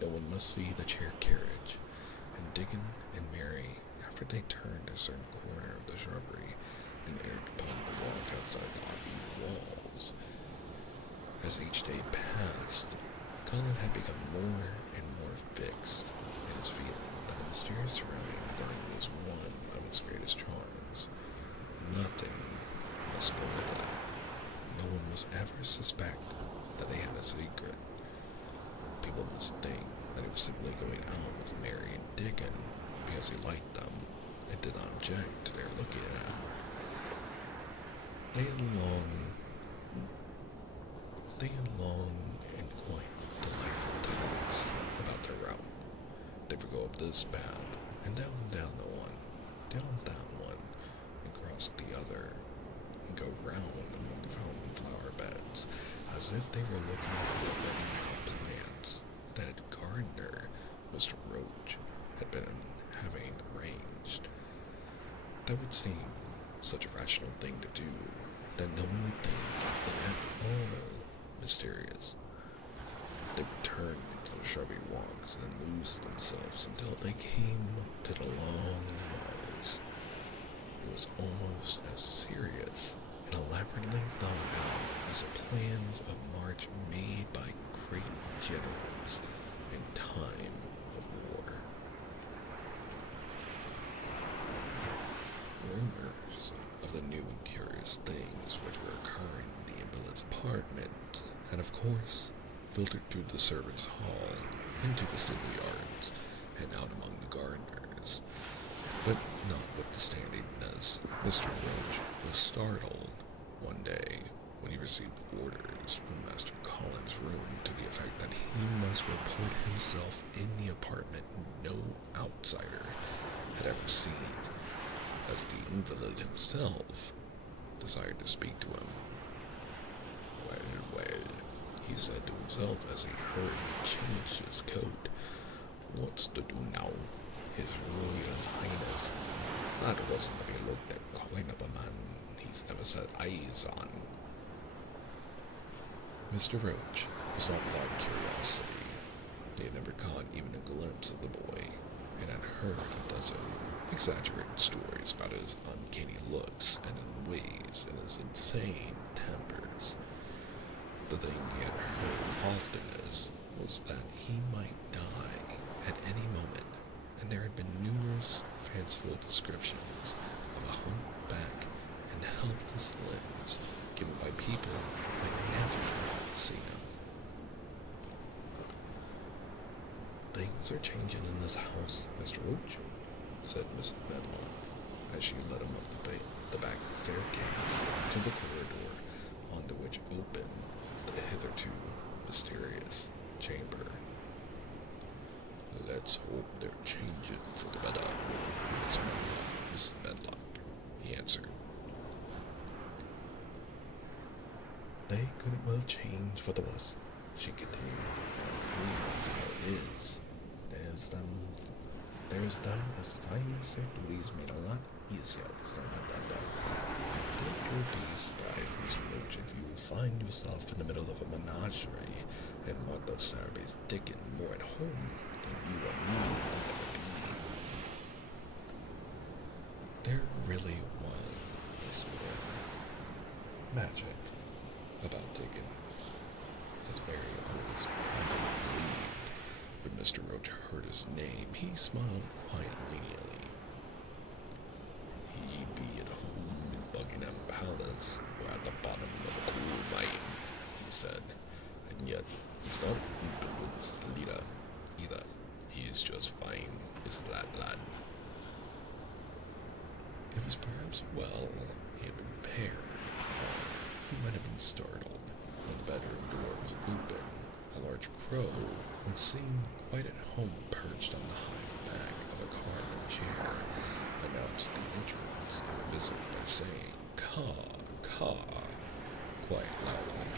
No one must see the chair carriage, and Dickon and Mary, after they turned a certain corner of the shrubbery and entered upon the walk outside the abbey walls. As each day passed, Colin had become more and more fixed in his feeling that the mysterious surrounding the garden was one of its greatest charms. Nothing must spoil that. No one must ever suspect that they had a secret. People must think that he was simply going out with Mary and Dickon because he liked them and did not object to their looking at him. They had long and quite delightful talks about their realm. They would go up this path, and down the one, down that one, and cross the other, and go round among the fountain flower beds, as if they were looking at the bedding out plants that gardener, Mr. Roach, had been having arranged. That would seem such a rational thing to do, that no one would think it at all mysterious. They would turn into the shrubby walks and lose themselves until they came to the long walls. It was almost as serious and elaborately thought out as the plans of march made by great generals in time of war. Rumors of the new and curious things which were occurring in the invalid's apartment had, of course, filtered through the servants' hall into the stable yards and out among the gardeners. But notwithstanding this, Mr. Roach was startled one day when he received orders from Master Colin's room to the effect that he must report himself in the apartment no outsider had ever seen, as the invalid himself desired to speak to him. Well, he said to himself as he hurriedly changed his coat. What's to do now? His Royal Highness. That wasn't to be looked at calling up a man he's never set eyes on. Mr. Roach was not without curiosity. He had never caught even a glimpse of the boy, and had heard a dozen exaggerated stories about his uncanny looks and ways and his insane tempers. The thing he had heard oftenest was that he might die at any moment, and there had been numerous fanciful descriptions of a humpback and helpless limbs given by people who had never seen him. Things are changing in this house, Mr. Roach, said Mrs. Medlock, as she led him up the back staircase to the corridor onto which opened the hitherto mysterious chamber. Let's hope they're changing for the better, Mrs. Medlock, he answered. They couldn't well change for the worse, she continued, and realizing how it is, there's them as finds their duties made a lot easier to stand up under. Don't these guys, Mr. Roach, if you find yourself in the middle of a menagerie and Martha Sarab's digging more at home than you or me could ever be. There really was a sort of magic about digging, as Mary always privately believed. When Mr. Roach heard his name, he smiled quite leniently. He'd be at home in Buckingham Palace or at the bottom of a coal mine, he said. And yet, he's not Edwin's leader either. He's just fine, is that lad. It was perhaps well he had been paired, or he might have been startled when the bedroom door was open. A large crow was seen quite at home perched on the high back of a carved chair, announced the entrance of a visit by saying, "Caw, caw," quite loudly.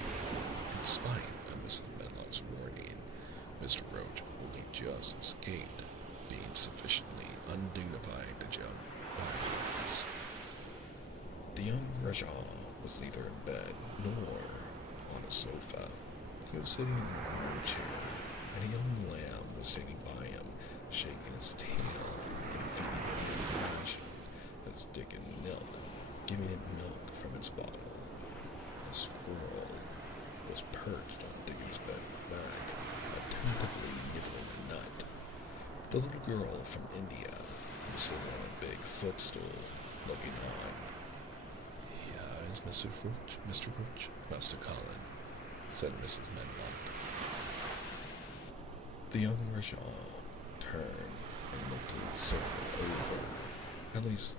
In spite of Mrs. Medlock's warning, Mr. Roach only just escaped being sufficiently undignified to jump backwards. The young Rajah was neither in bed nor on a sofa. He was sitting in an armchair, and a young lamb was standing by him, shaking his tail and feeding him information as Dickon knelt, giving it milk from its bottle. A squirrel was perched on Dickon's back, attentively nibbling a nut. The little girl from India was sitting on a big footstool, looking on. "Here is Mr. Roach, Master Colin," said Mrs. Medlock. The young Rajah turned and looked his circle over. At least,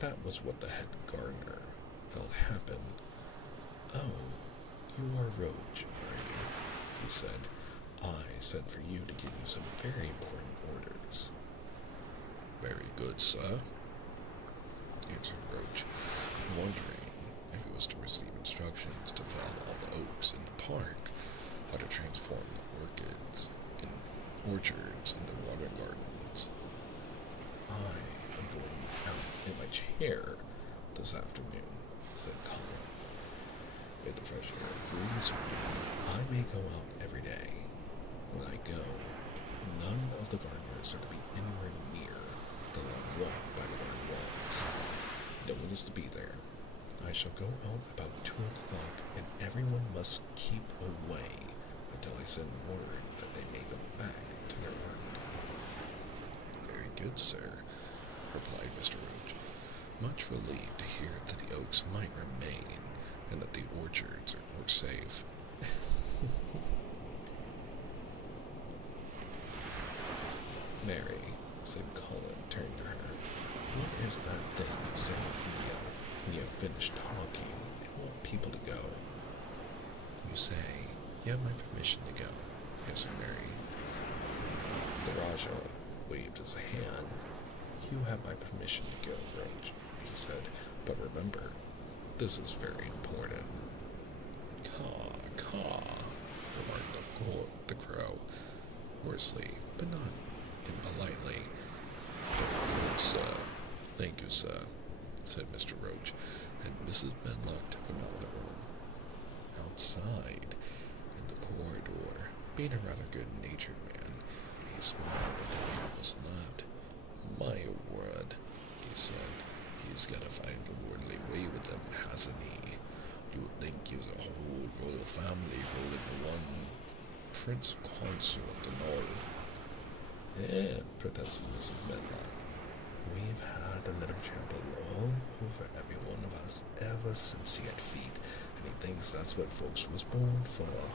that was what the head gardener felt happen. "Oh, you are Roach, are you?" he said. "I sent for you to give you some very important orders." "Very good, sir," answered Roach, wondering if he was to receive instructions to fell all the oaks in the park, or to transform the orchids in orchards into water gardens. "I am going out in my chair this afternoon," said Colin. "If the fresh air agrees with me, I may go out every day. When I go, none of the gardeners are to be anywhere near the long walk by the garden walls. No one is to be there. I shall go out about 2 o'clock, and everyone must keep away until I send word that they may go back to their work." "Very good, sir," replied Mr. Roach, much relieved to hear that the oaks might remain and that the orchards were safe. "Mary," said Colin, turning to her, "what is that thing you say in India when you have finished talking and want people to go?" "You say you have my permission to go," answered Mary. The Rajah waved his hand. "You have my permission to go, Roach," he said, "but remember, this is very important." "Caw, caw," remarked the crow, hoarsely, but not impolitely. "Very good, sir. Thank you, sir," said Mr. Roach, and Mrs. Medlock took him out of the room. Outside, in the corridor, being a rather good-natured man, he smiled until he almost laughed. "My word," he said, "he's got to find the lordly way with them, hasn't he? You would think he was a whole royal family rolled into one prince consort and all." "Eh," protested Mrs. Medlock. "We've had the little trample all over every one of us ever since he had feet, and he thinks that's what folks was born for."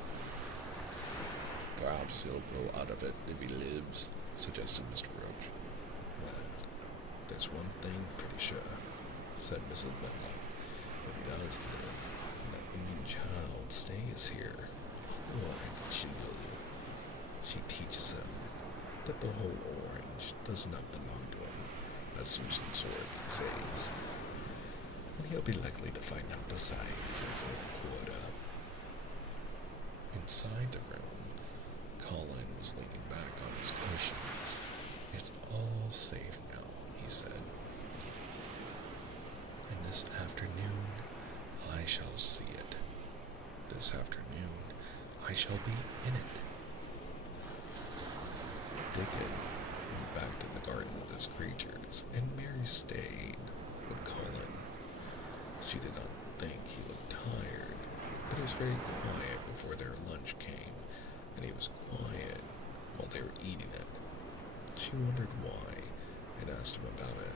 "Perhaps he'll grow out of it if he lives," suggested Mr. Roach. "Well, there's one thing pretty sure," said Mrs. Medlock. "If he does live, and that Indian child stays here, Lord Jill, she teaches him that the whole orange does not belong to him, as Susan Sorby says, and he'll be likely to find out the size of his own quarter." Inside the room, Colin was leaning back on his cushions, It's all safe now, he said. And this afternoon, I shall see it. This afternoon, I shall be in it. Dickon went back to the garden with his creatures, and Mary stayed with Colin. She did not think he looked tired, but he was very quiet before their lunch came, and he was quiet while they were eating it. She wondered why, and asked him about it.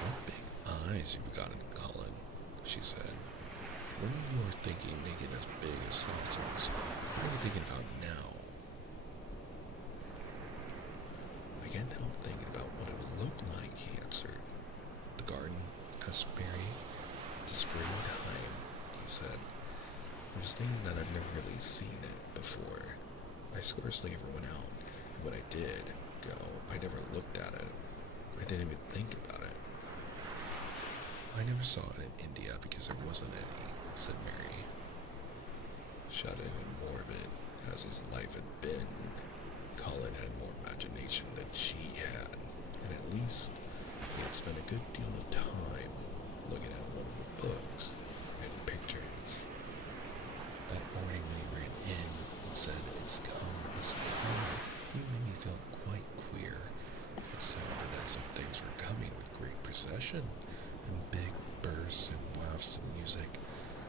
What big eyes you've got, Colin, she said. When you were thinking making as big as saucers, what are you thinking about now? I can't help thinking about what it would look like, he answered. The garden, asked Mary. The springtime, he said. I was thinking that I'd never really seen it before. I scarcely ever went out, and when I did go, I never looked at it. I didn't even think about it. I never saw it in India because there wasn't any, said Mary. Shut in and morbid as his life had been, Colin had more imagination than she had, and at least he had spent a good deal of time looking at one of her books and pictures. That morning when he ran in and said, "It's come, it's come," he made me feel quite queer. It sounded as if things were coming with great procession, and big bursts and wafts of music.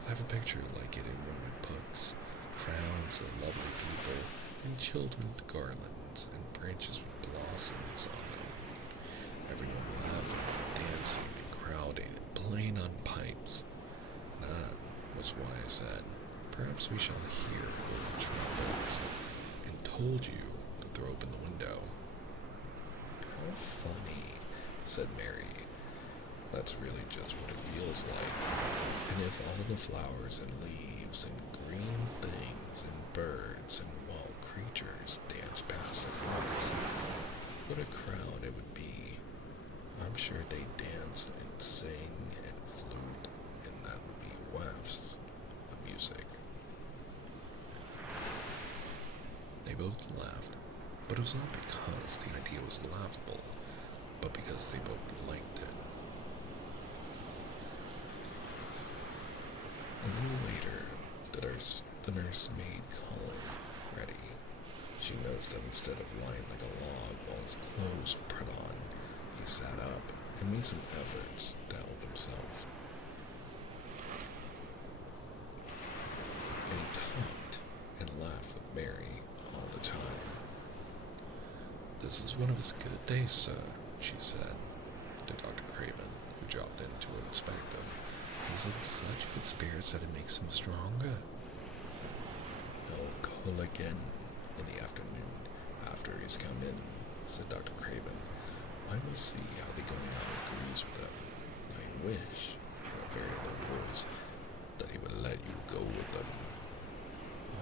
I have a picture like it in one of my books. Crowds of lovely people, and children with garlands, and branches with blossoms on them. Everyone laughing and dancing and crowding and playing on pipes. That was why I said, perhaps we shall hear golden trumpets, and told you to throw open the window. How funny, said Mary. That's really just what it feels like. And if all the flowers and leaves and green things and birds and wild creatures dance past at once, what a crowd it would be. I'm sure they'd dance and sing and flute, and that would be wafts of music. They both laughed, but it was not because the idea was laughable, but because they both liked it. A little later, the nurse made Colin ready. She noticed that instead of lying like a log while his clothes were put on, he sat up and made some efforts to help himself. And he talked and laughed with Mary all the time. "This is one of his good days, sir," she said to Dr. Craven, who dropped in to inspect him. "He's in such good spirits that it makes him stronger." "I'll call again in the afternoon after he's come in," said Dr. Craven. "I must see how the going out agrees with him. I wish," in a very low voice, "that he would let you go with him."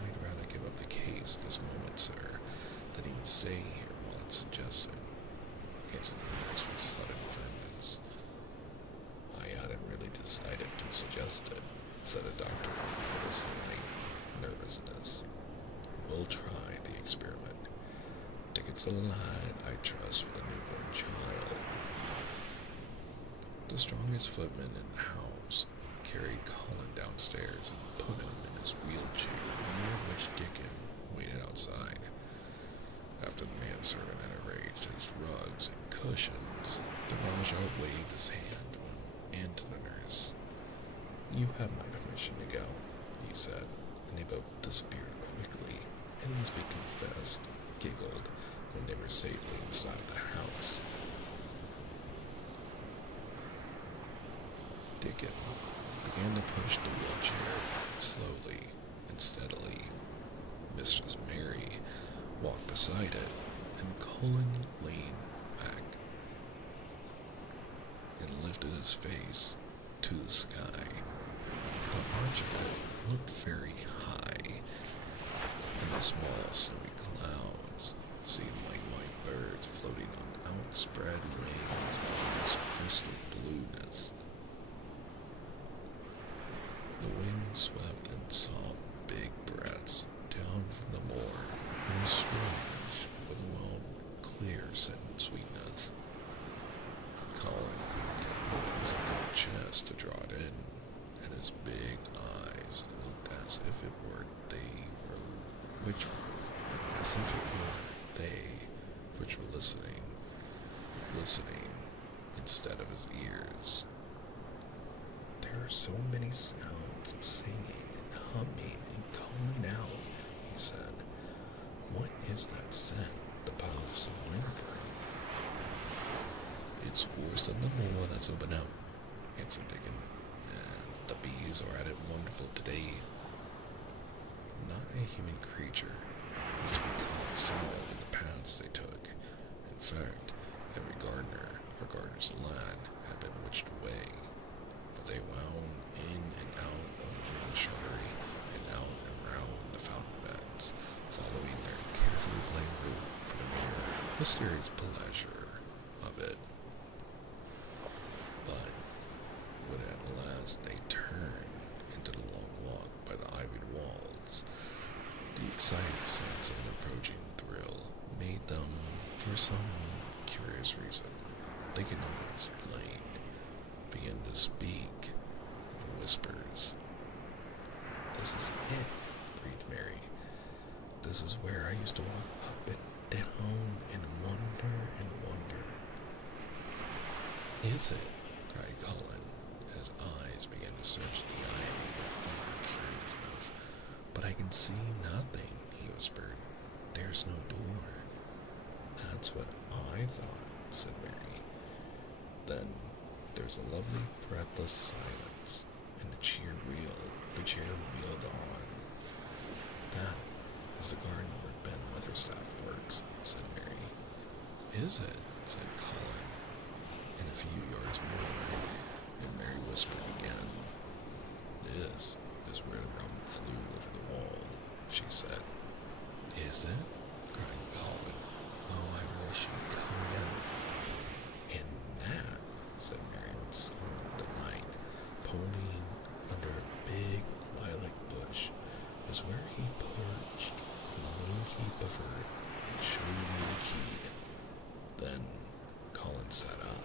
"I'd rather give up the case this moment, sir, than even stay here while it's suggested," answered the nurse with sudden firmness. "I hadn't really decided to suggest it," said the doctor with a slight nervousness. "We'll try the experiment. Dickon's a lad, I trust, with a newborn child." The strongest footman in the house carried Colin downstairs and put him in his wheelchair, near which Dickon waited outside. After the manservant had arranged his rugs and cushions, the Rajah waved his hand and to the nurse. "You have my permission to go," he said, and they both disappeared quickly, and it must be confessed, giggled when they were safely inside the house. Dickon began to push the wheelchair slowly and steadily. Mistress Mary walked beside it, and Colin leaned back and lifted his face to the sky. The arch of it looked very high, and the small snowy clouds seemed like white birds floating on outspread wings by its crystal blueness. The wind swept in soft, big breaths down from the moor, and was strange with the wild clear scent and sweetness. Colin kept moving his thick chest to draw it in, and his big eyes looked as if it were which were listening instead of his ears. There are so many sounds of singing and humming and calling out, he said. What is that scent the puffs of wind bring? It's worse than the moor that's open out, answered Dickon, and the bees are at it wonderful today. Not a human creature was to be caught sight of in the paths they took. In fact, every gardener or gardener's lad had been witched away, but they wound in and out among the shrubbery and out and round the fountain beds, following their carefully plain route for the mere mysterious pleasure of it. But when at last they turned into the long walk by the ivied walls, the excited sense of an approaching thrill made them, for some curious reason, they could not explain, begin to speak in whispers. This is it, breathed Mary. This is where I used to walk up and down and wonder and wonder. Is it? Cried Colin, and his eyes began to search the ivy with eager curiousness. But I can see nothing, he whispered. There's no door. That's what I thought, said Mary. Then there was a lovely, breathless silence, and the chair wheeled on. That is the garden where Ben Weatherstaff works, said Mary. Is it? Said Colin. In a few yards more, and Mary whispered again. This is where the robin flew over the wall, she said. Is it? Cried Colin. Oh, I wish you'd come in. And that, said Mary with solemn delight, pointing under a big lilac bush, is where he perched on a little heap of earth and showed me the key. Then Colin sat up.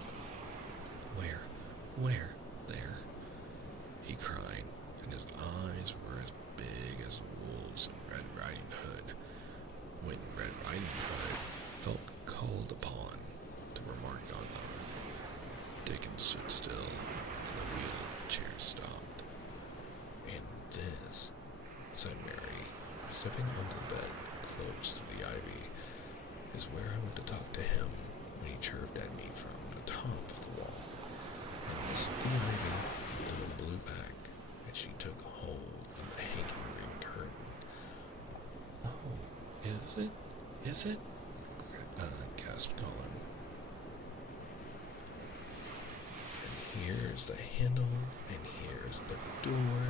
Where? There? He cried, and his eyes were as big as wolves in Red Riding Hood, when Red Riding Hood felt called upon to remark on them. Dickon stood still, and the wheelchair stopped. And this, said Mary, stepping onto the bed close to the ivy, is where I went to talk to him when he chirped at me from the top of the wall. And missed the ivy, the wind blew back, and she took hold of the hanging green curtain. Oh, is it? Is it? Gasped Colin. And here is the handle, and here is the door.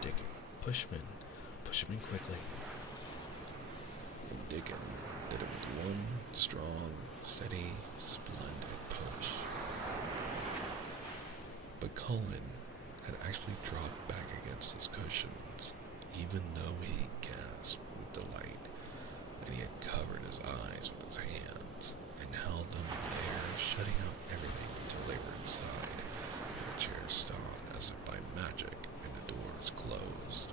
Dickon, push him in quickly. And Dickon did it with one strong, steady, splendid push. But Colin had actually dropped back against his cushions, even though he gasped with delight, and he had covered his eyes with his hands and held them there, shutting out everything until they were inside, and the chair stopped as if by magic, and the door was closed.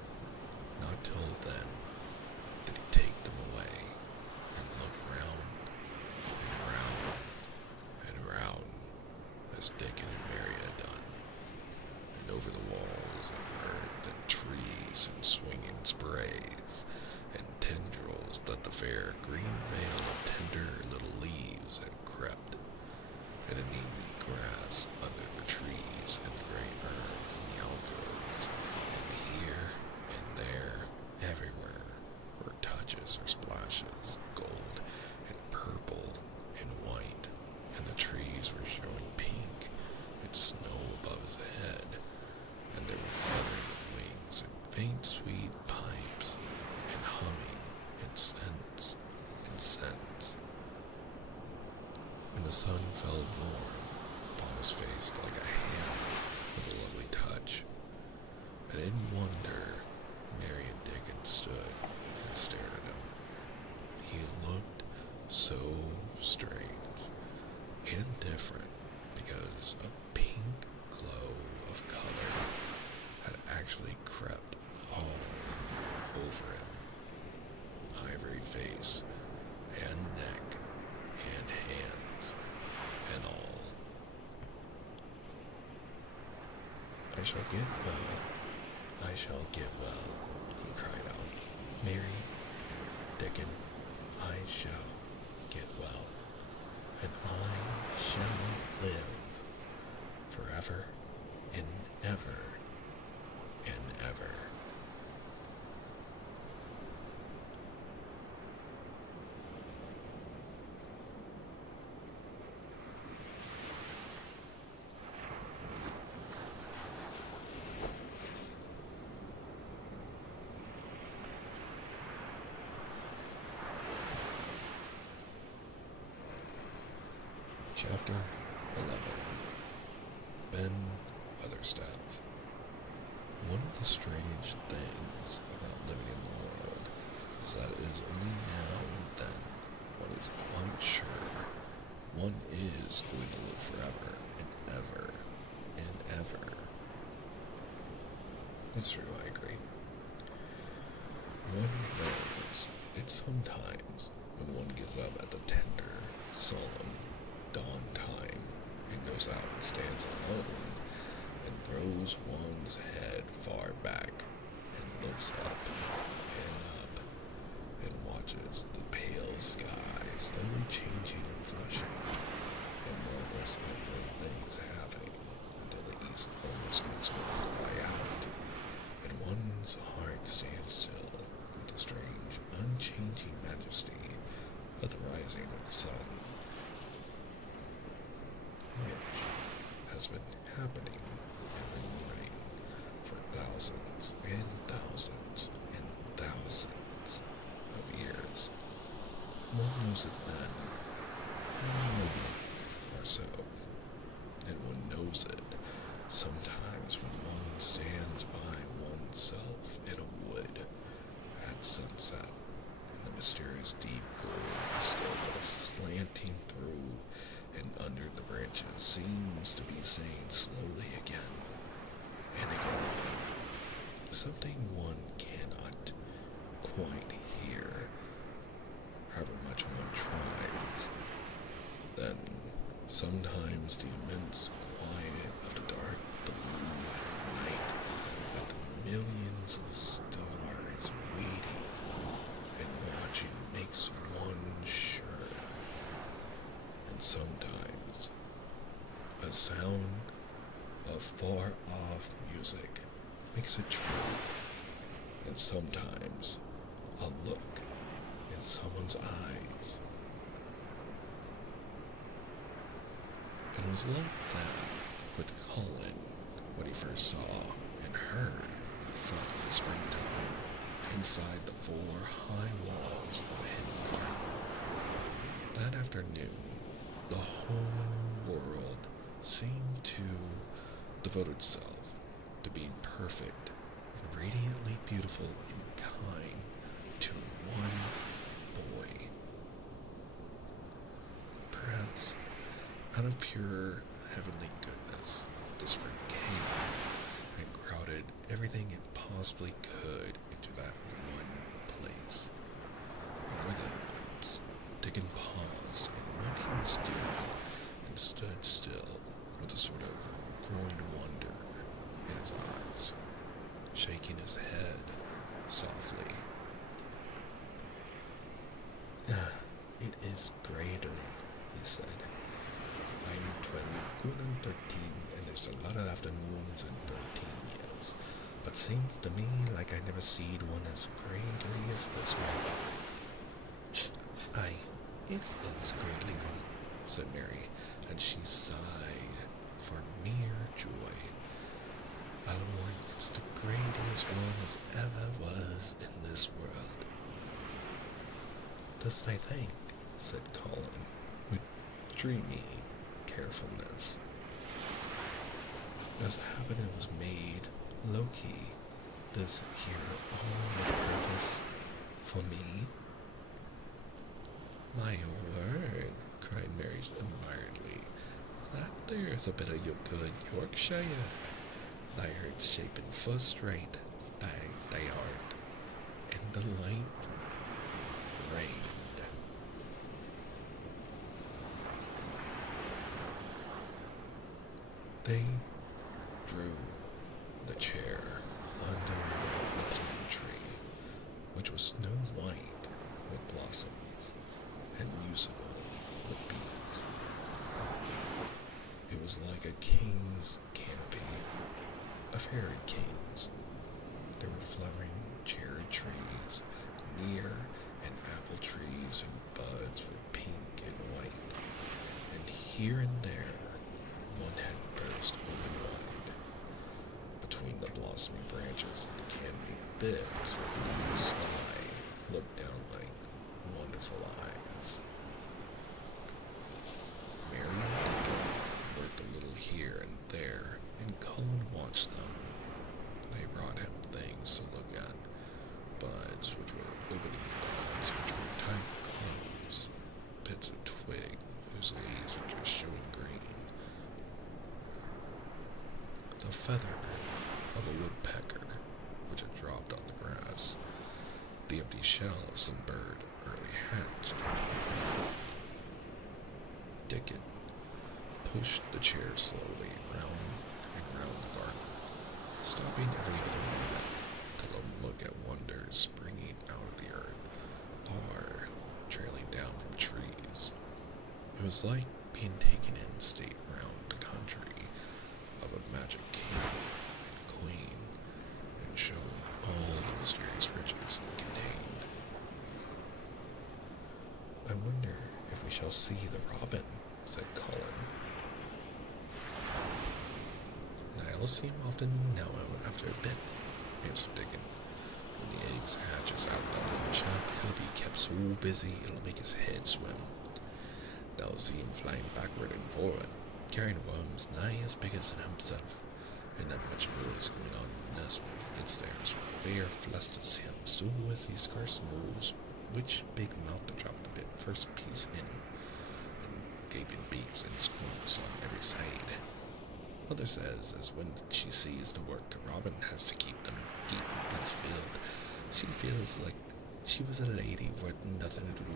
Not till then did he take them away and look round and round and round as Dickon and Mary had done, and over the walls and earth and trees and swinging sprays and tendrils that the fair green veil of tender little leaves had crept, and a neat grass under the trees and the great urns and the alcoves, and here and there, everywhere, were touches or splashes of gold and purple and white, and the trees were showing pink and snow above his head, and they were fluttering with wings and faint sweet pipes and humming and scents and scents. And the sun fell warm upon his face like a hand with a lovely touch, and in wonder Mary and Dickon stood and stared at him. He looked so strange and different because a pink glow of color had actually crept all over him. Ivory face and neck and hands and all. I shall get well, I shall get well, he cried out. Mary, Dickon, I shall get well, and I shall live forever and ever and ever. Chapter 11. Ben Weatherstaff. One of the strange things about living in the world is that it is only now and then one is quite sure one is going to live forever and ever and ever. It's true, I agree. One knows it sometimes when one gives up at the tender, solemn dawn time and goes out and stands alone and throws one's head far back and looks up and watches the pale sky slowly changing and flushing and marvels at new things happening until the east almost makes one cry out and one's heart stands still with the strange, unchanging majesty of the rising of the sun, which has been happening every morning for thousands and thousands and thousands of years. One knows it then, for a moment or so, and one knows it sometimes when one stands by oneself in a wood at sunset, and the mysterious deep gold still goes slanting through and under the branches seems to be saying slowly again and again something one cannot quite hear, however much one tries. Then sometimes the immense quiet of the dark blue at night, with the millions of stars waiting and watching, makes one sure. And sometimes a sound of far-off music makes it true, and sometimes a look in someone's eyes. It was like that with Colin when he first saw and heard and felt the springtime inside the four high walls of a hidden garden. That afternoon, the whole world seemed to devote itself to being perfect and radiantly beautiful and kind to one boy. Perhaps out of pure heavenly goodness, the spring came and crowded everything it possibly could into that one place. More than once, Dickon paused in what he was doing and stood still with a sort of growing wonder in his eyes, shaking his head softly. It is greatly, he said. I'm 12, going on 13, and there's a lot of afternoons in 13 years. But seems to me like I never seed one as greatly as this one. Aye, it is greatly one, said Mary, and she sighed for mere joy. I'll warrant it's the greatest one as ever was in this world. Dost I think, said Colin, with dreamy carefulness. As habit it was made, low-key, this here all the purpose for me? My word, cried Mary admiringly. That there's a bit of your good Yorkshire. Thy herd's shaping first rate. They aren't. And the light rained. They drew the chair under the plum tree, which was snow white with blossoms and musical with bees. It was like a king's canopy, a fairy king's. There were flowering cherry trees near and apple trees whose buds were pink and white, and here and there one had burst open wide. Between the blossomy branches of the canopy, bits of blue sky looked down like wonderful eyes. Mary and Dickon worked a little here and there, and Colin watched them. They brought him things to look at, buds which were opening, buds which were tight closed, bits of twig whose leaves were just showing green, the feather of a woodpecker which had dropped on the grass, the empty shell of some bird early hatched. Dickon pushed the chair slowly round and round the garden, stopping every other moment to look at wonders springing out of the earth or trailing down from trees. It was like being taken in state round the country of a magic king and queen and shown all the mysterious riches it contained. I wonder if we shall see the robin, said Colin. I'll see him often now after a bit, answered Dickon. When the eggs hatches out that little chap, he'll be kept so busy it'll make his head swim. They'll see him flying backward and forward, carrying worms nigh as big as himself, and that much noise going on in the nest when he gets there is fair flusters him so as he scarce knows which big mouth to drop the first piece in, and gaping beaks and spokes on every side. Mother says as when she sees the work a robin has to keep them gaping beaks filled, she feels like she was a lady with nothing to do.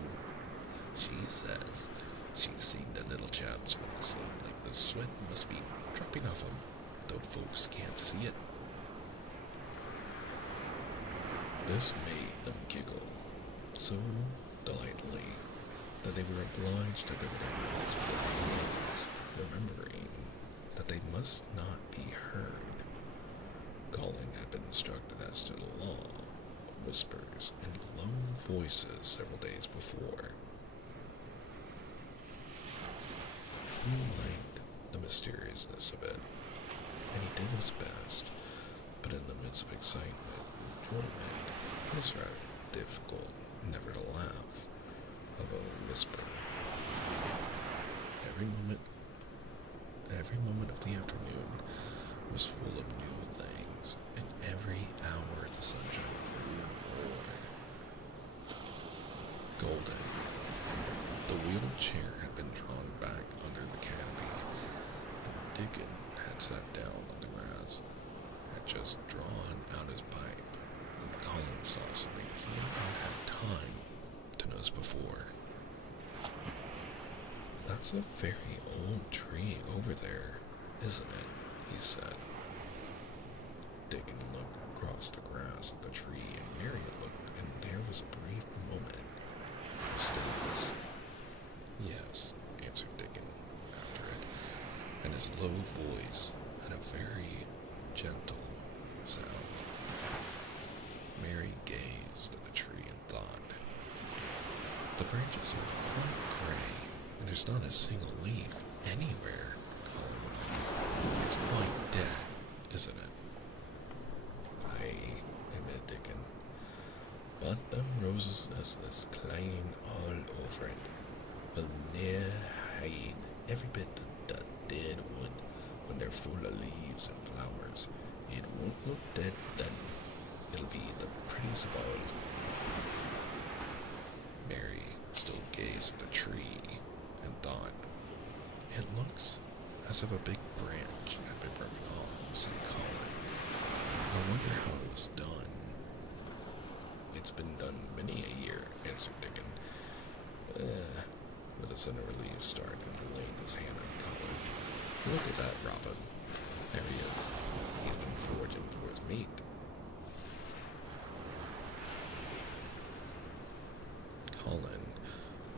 She says she's seen the little chaps when it seemed like the sweat must be dropping off 'em, though folks can't see it. This made them giggle so delightfully that they were obliged to cover their mouths with their hands, remembering that they must not be heard. Colin had been instructed as to the law of whispers and low voices several days before. He liked the mysteriousness of it, and he did his best, but in the midst of excitement and enjoyment, it was rather difficult never to laugh of a whisper. Every moment of the afternoon was full of new things, and every hour the sunshine grew more golden. The wheeled chair had been drawn back under the canopy, and Dickon had sat down on the grass, had just drawn out his pipe, and Colin saw something he had not had time to notice before. That's a very old tree over there, isn't it? He said. Dickon looked across the grass at the tree, and Mary looked, and there was a brief moment of stillness. Yes, answered Dickon after it, and his low voice had a very gentle sound. Mary gazed at the tree and thought. The branches are quite gray, and there's not a single leaf anywhere, Colin went on. It's quite dead, isn't it? Aye, admitted Dickon. But them roses that's playing all over it will ne'er hide every bit of that dead wood when they're full of leaves and flowers. It won't look dead then. It'll be the prettiest of all. Mary still gazed at the tree and thought, "It looks as if a big branch had been broken off," said Colin. "I wonder how it was done." "It's been done many a year," answered Dickon. With a sudden relief started and laying his hand on Colin. "Look at that, Robin. There he is. He's been foraging for his meat." Colin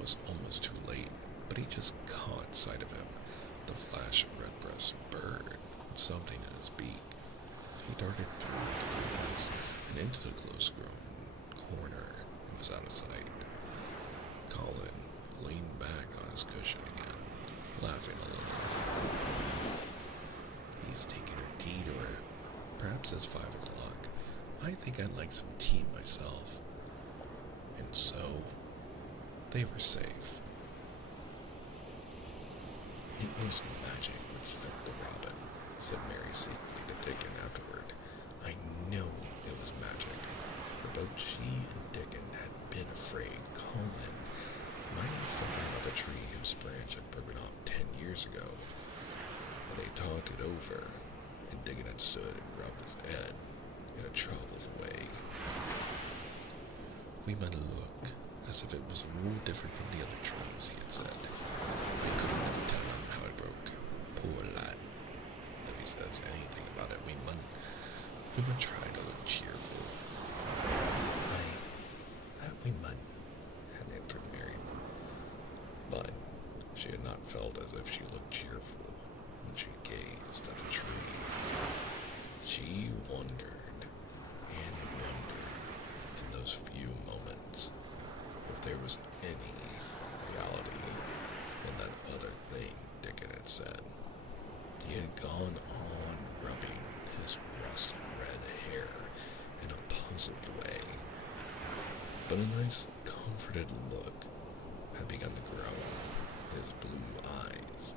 was almost too late, but he just caught sight of him, the flash of red-breasted bird with something in his beak. He darted through the grass and into the close-grown corner and was out of sight. Colin leaned back on his cushion again, laughing a little. "He's taking her tea to her. Perhaps it's 5 o'clock. I think I'd like some tea myself." And so they were safe. "It was magic which sent the robin," said Mary secretly to Dickon afterward. "I know it was magic, for both she and Dickon had been afraid Colin might have something about the tree whose branch had broken off 10 years ago. And they talked it over, and Dickon had stood and rubbed his head in a troubled way. "We might look as if it was a little different from the other trees," he had said. "We couldn't never tell him how it broke. Poor lad. If he says anything about it, we must try to look cheerful." "Aye, that we mun," had answered Mary. But she had not felt as if she looked cheerful when she gazed at the tree. She wondered and wondered in those few moments if there was any reality in that other thing Dickon had said. He had gone on rubbing his rust-red hair in a puzzled way, but a nice, comforted look had begun to grow in his blue eyes.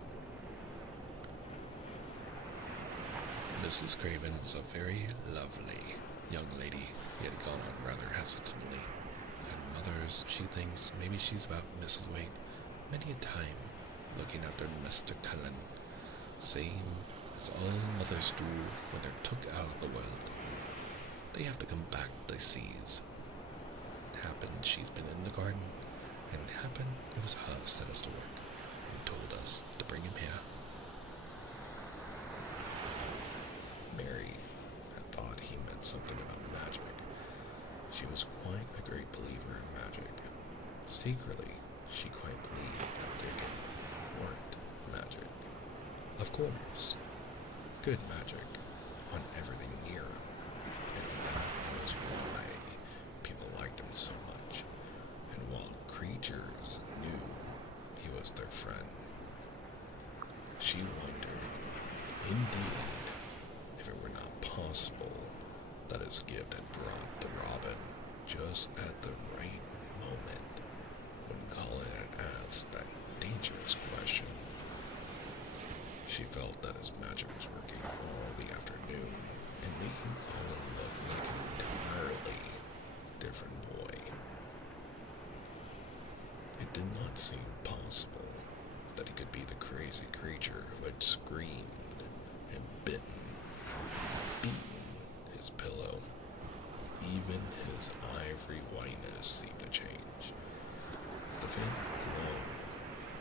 Mrs. Craven was a very lovely young lady, he had gone on rather hesitantly. "And mothers, she thinks maybe she's about Mrs. Waite many a time, looking after Mr. Cullen, same as all mothers do when they're took out of the world. They have to come back, they sees. Happened she's been in the garden, and happened it was her set us to work, and told us to bring him here." Mary had thought he meant something about magic. She was quite a great believer in magic. Secretly, she quite believed that Dickon worked magic. Of course, good magic on everything near him, and that was why people liked him so much, and while creatures knew he was their friend. She wondered, indeed, if it were not possible that his gift had brought the robin just at the right moment when Colin had asked that dangerous question. She felt that his magic was working all the afternoon and making Colin look like an entirely different boy. It did not seem possible that he could be the crazy creature who had screamed and bitten and beaten his pillow. Even his ivory whiteness seemed to change. The faint glow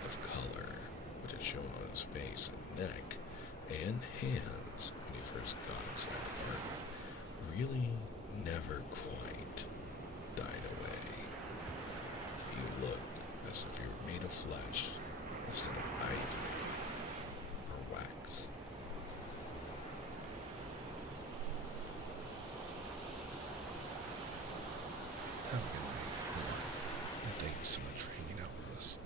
of color which had shown on his face and neck and hands when he first got inside the garden really never quite died away. He looked as if he were made of flesh instead of ivory or wax. Have a good night, and thank you so much for hanging out with us.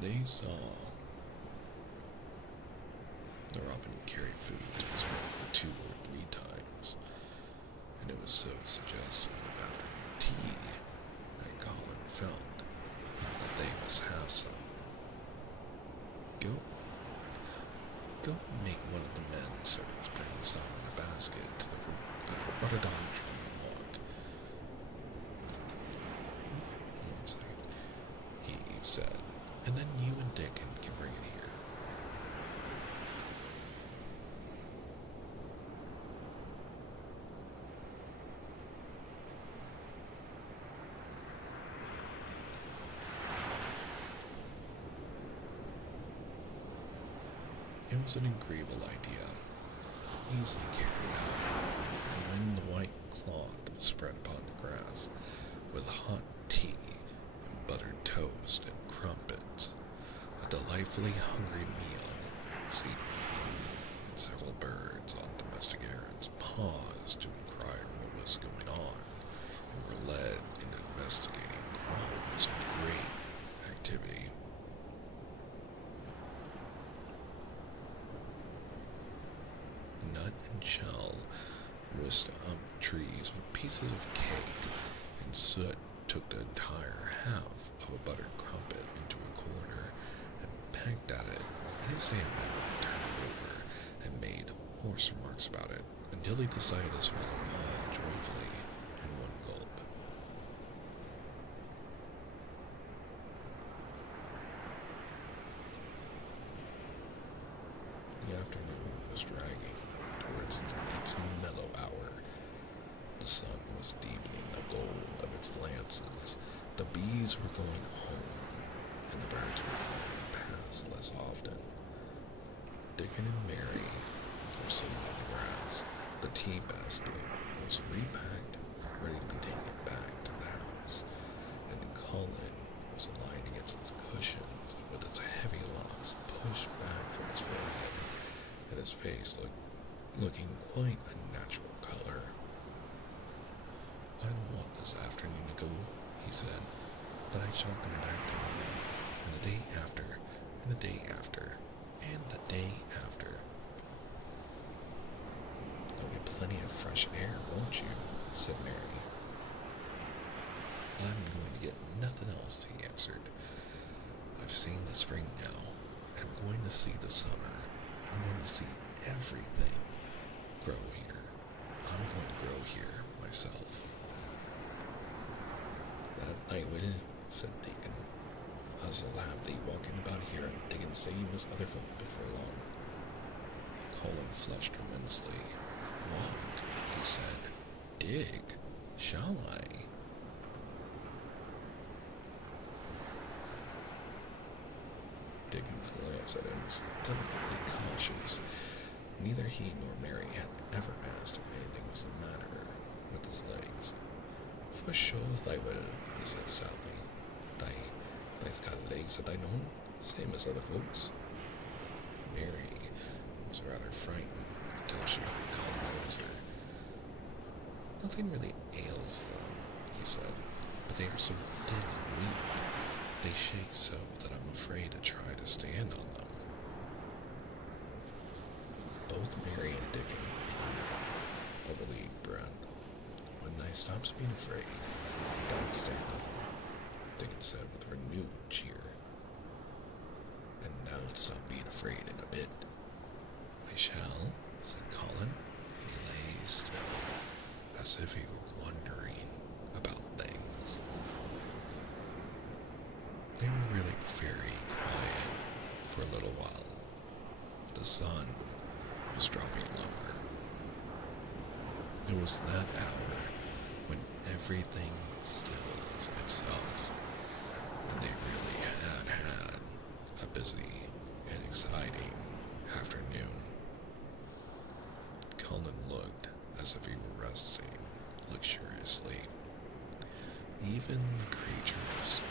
They saw the robin carry food to his room 2 or 3 times, and it was so suggestive of afternoon tea that Colin felt that they must have some. Go make one of the men servants bring some a basket to the rhododendron walk. One second, he said, and then you and Dickon can bring it here. It was an agreeable idea, easily carried out, and when the white cloth was spread upon the grass, with hot tea and buttered toast and crumpets, a delightfully hungry meal was eaten, and several birds on domestic errands paused to inquire what was going on, and were led into investigating crimes with great activity. Nut and Shell whisked up trees with pieces of cake, and Soot took the entire half of a buttered crumpet into a corner and pecked at it and examined and turned it over and made hoarse remarks about it until he decided to swallow them all joyfully in one gulp. The afternoon was dragging towards its mellow hour. The sun was deepening the gold of its lances, the bees were going home, and the birds were flying past less often. Dickon and Mary were sitting on the grass. The tea basket was repacked, ready to be taken back to the house, and Colin was lying against his cushions with his heavy locks pushed back from his forehead, and his face looking quite a natural color. "I don't want this afternoon to go," he said, "but I shall come back tomorrow, and the day after, and the day after, and the day after." "There'll be plenty of fresh air, won't you?" said Mary. "I'm going to get nothing else," he answered. "I've seen the spring now, and I'm going to see the summer. I'm going to see everything grow here. I'm going to grow here myself." "That I will," said Deacon. "Us'll have thee walking about here and digging same as other folk before long." Colin flushed tremendously. "Walk," he said. "Dig? Shall I?" Dickens' glance at him was delicately cautious. Neither he nor Mary had ever asked if anything was the matter with his legs. "For sure I will," he said stoutly. They's got legs that I know, same as other folks." Mary was rather frightened until she heard Colin's answer. "Nothing really ails them," he said, "but they are so dead and weak. They shake so that I'm afraid to try to stand on them." Both Mary and Dickon drew a relieved breath. "When I stops being afraid, don't stand on them," Dickon said with renewed cheer. "And now stop being afraid in a bit." "I shall," said Colin, and he lay still, as if he were wondering about things. They were really very quiet for a little while. The sun was dropping lower. It was that hour when everything stills itself, and they really had a busy and exciting afternoon. Colin looked as if he were resting luxuriously. Even the creatures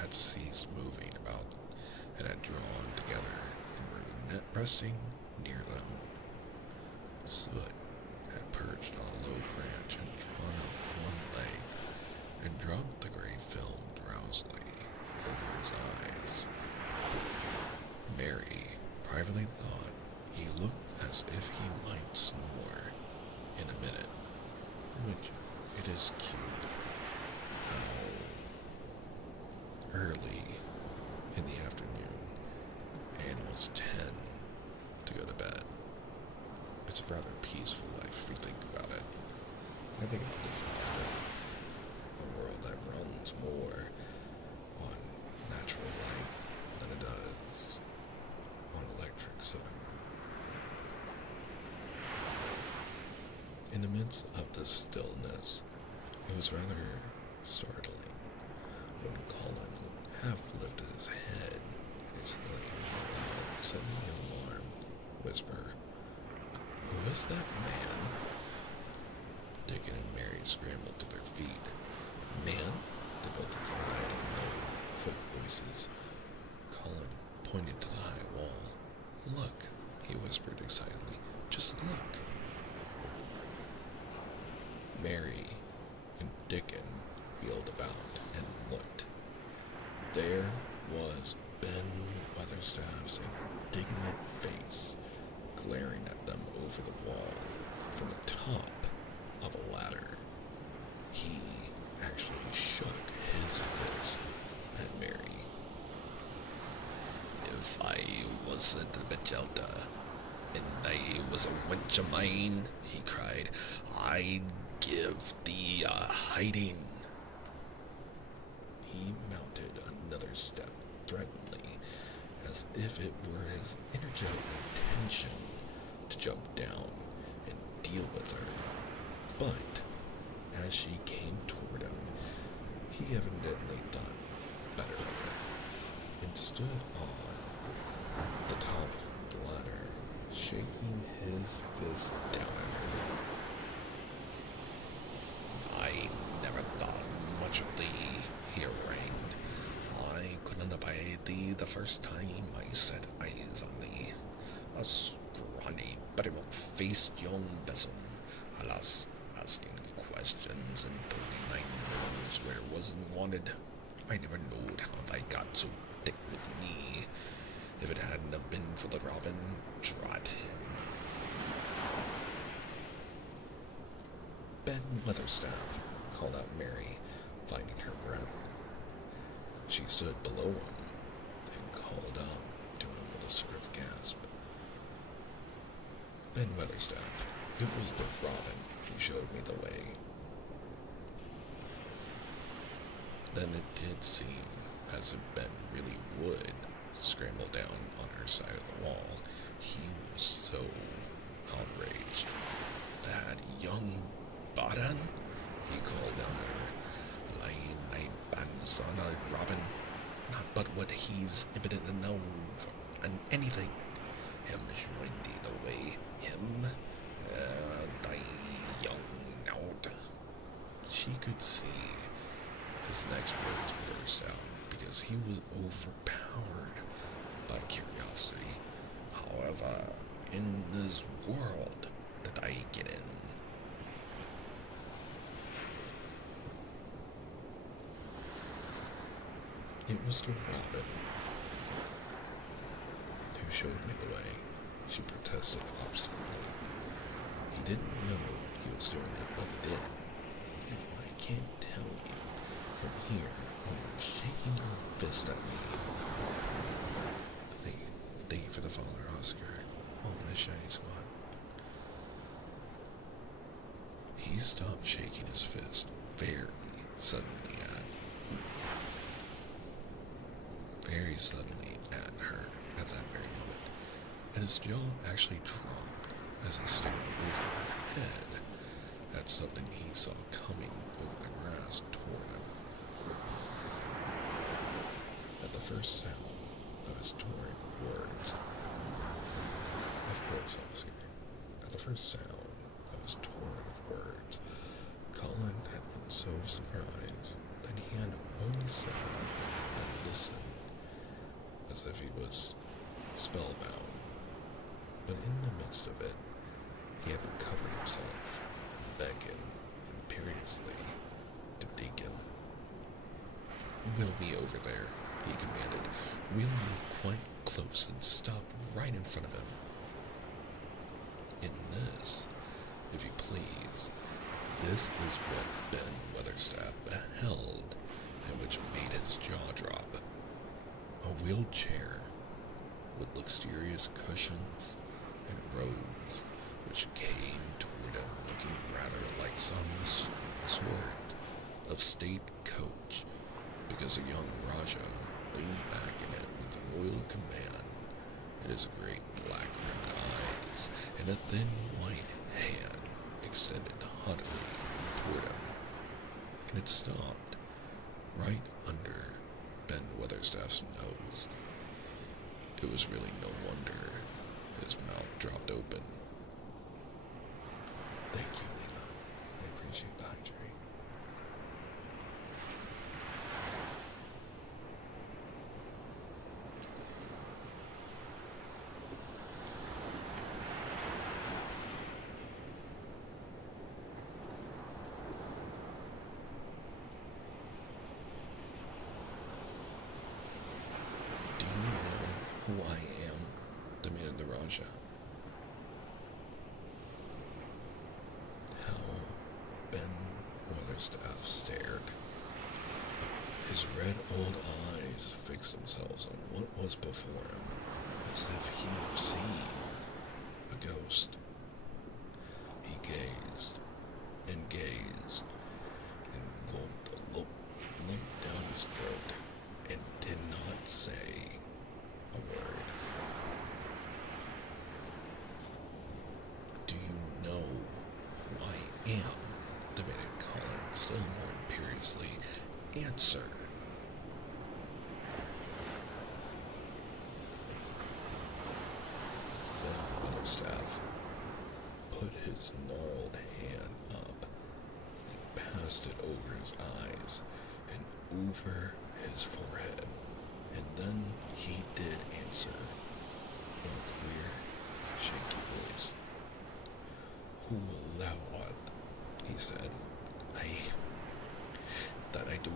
had ceased moving about and had drawn together and were resting near them. Soot had perched on a low branch and drawn up one leg and dropped the gray film drowsily over his eyes. Mary privately thought he looked as if he might snore in a minute, which it is cute how early in the afternoon animals tend to go to bed, It's a rather peaceful life if you think about it. I think about this often. A world that runs more on natural light than it does on electric sun. In the midst of the stillness, it was rather startling when Colin half lifted his head and exclaimed aloud, suddenly alarmed, whisper, "Who is that man?" Dickon and Mary scrambled to their feet. "Man?" they both cried in low, quick voices. Colin pointed to the high wall. "Look," he whispered excitedly. "Just look." Mary and Dickon wheeled about and looked. There was Ben Weatherstaff's indignant face glaring at them over the wall from the top of a ladder. He actually shook his fist at Mary. "If I wasn't a Matilda, and I was a wench of mine," he cried, "I'd give thee a hiding." He mounted another step threateningly, as if it were his energetic intention to jump down and deal with her. But as she came toward him, he evidently thought better of it and stood on the top of the ladder, shaking his fist down at her. "I never thought much of thee," he harangued. "I couldn't abide thee the first time I set eyes on thee. A scrawny, buttermilk-faced young besom, alas, asking questions and poking my nose where it wasn't wanted. I never knowed how thy got so thick with me. If it hadn't have been for the robin, drat him." "Ben Weatherstaff," called out Mary, finding her breath. She stood below him and called up to him with a sort of gasp. "Ben Weatherstaff, it was the robin who showed me the way." Then it did seem as if Ben really would scramble down on her side of the wall. He was so outraged. "That young Baran," he called down at her, "lying my bands on a robin, not but what he's impotent enough on anything. Him showing thee the way, him, thy young nowt." She could see his next words burst out because he was overpowered by curiosity. "However, in this world did I get in?" "It was the robin who showed me the way," she protested obstinately. "He didn't know he was doing it, but he did. And I can't tell you from here when you're shaking your fist at me." Thank you for the follower, Oscar. Oh, my shiny squad. He stopped shaking his fist very suddenly at her at that very moment, and his jaw actually dropped as he stared over her head at something he saw coming over the grass toward him. At the first sound of his torrent of words, of course, Oscar, at the first sound of his torrent of words, Colin had been so surprised that he had only sat up and listened as if he was spellbound. But in the midst of it, he had recovered himself and beckoned imperiously to Deacon. "Wheel me over there," he commanded. "Wheel me quite close and stop right in front of him." In this, if you please, this is what Ben Weatherstaff beheld, and which made his jaw drop. A wheelchair with luxurious cushions and robes which came toward him looking rather like some sort of state coach, because a young Raja leaned back in it with royal command and his great black-rimmed eyes and a thin white hand extended haughtily toward him. And it stopped right under Ben Weatherstaff's nose. It was really no wonder his mouth dropped open. Thank you, Lena. I appreciate the hydrate. Do you know who I am? Demanded the Raja. How Ben Weatherstaff stared. His red old eyes fixed themselves on what was before him, as if he were seeing a ghost. He gazed and gazed and gulped a lump down his throat and did not say a word. Do you know who I am? Demanded Colin, still more imperiously. Answer. Ben Weatherstaff put his gnarled hand up and passed it over his eyes and over his forehead, and then he did answer in a queer, shaky voice. Who will thou art? He said. That I do.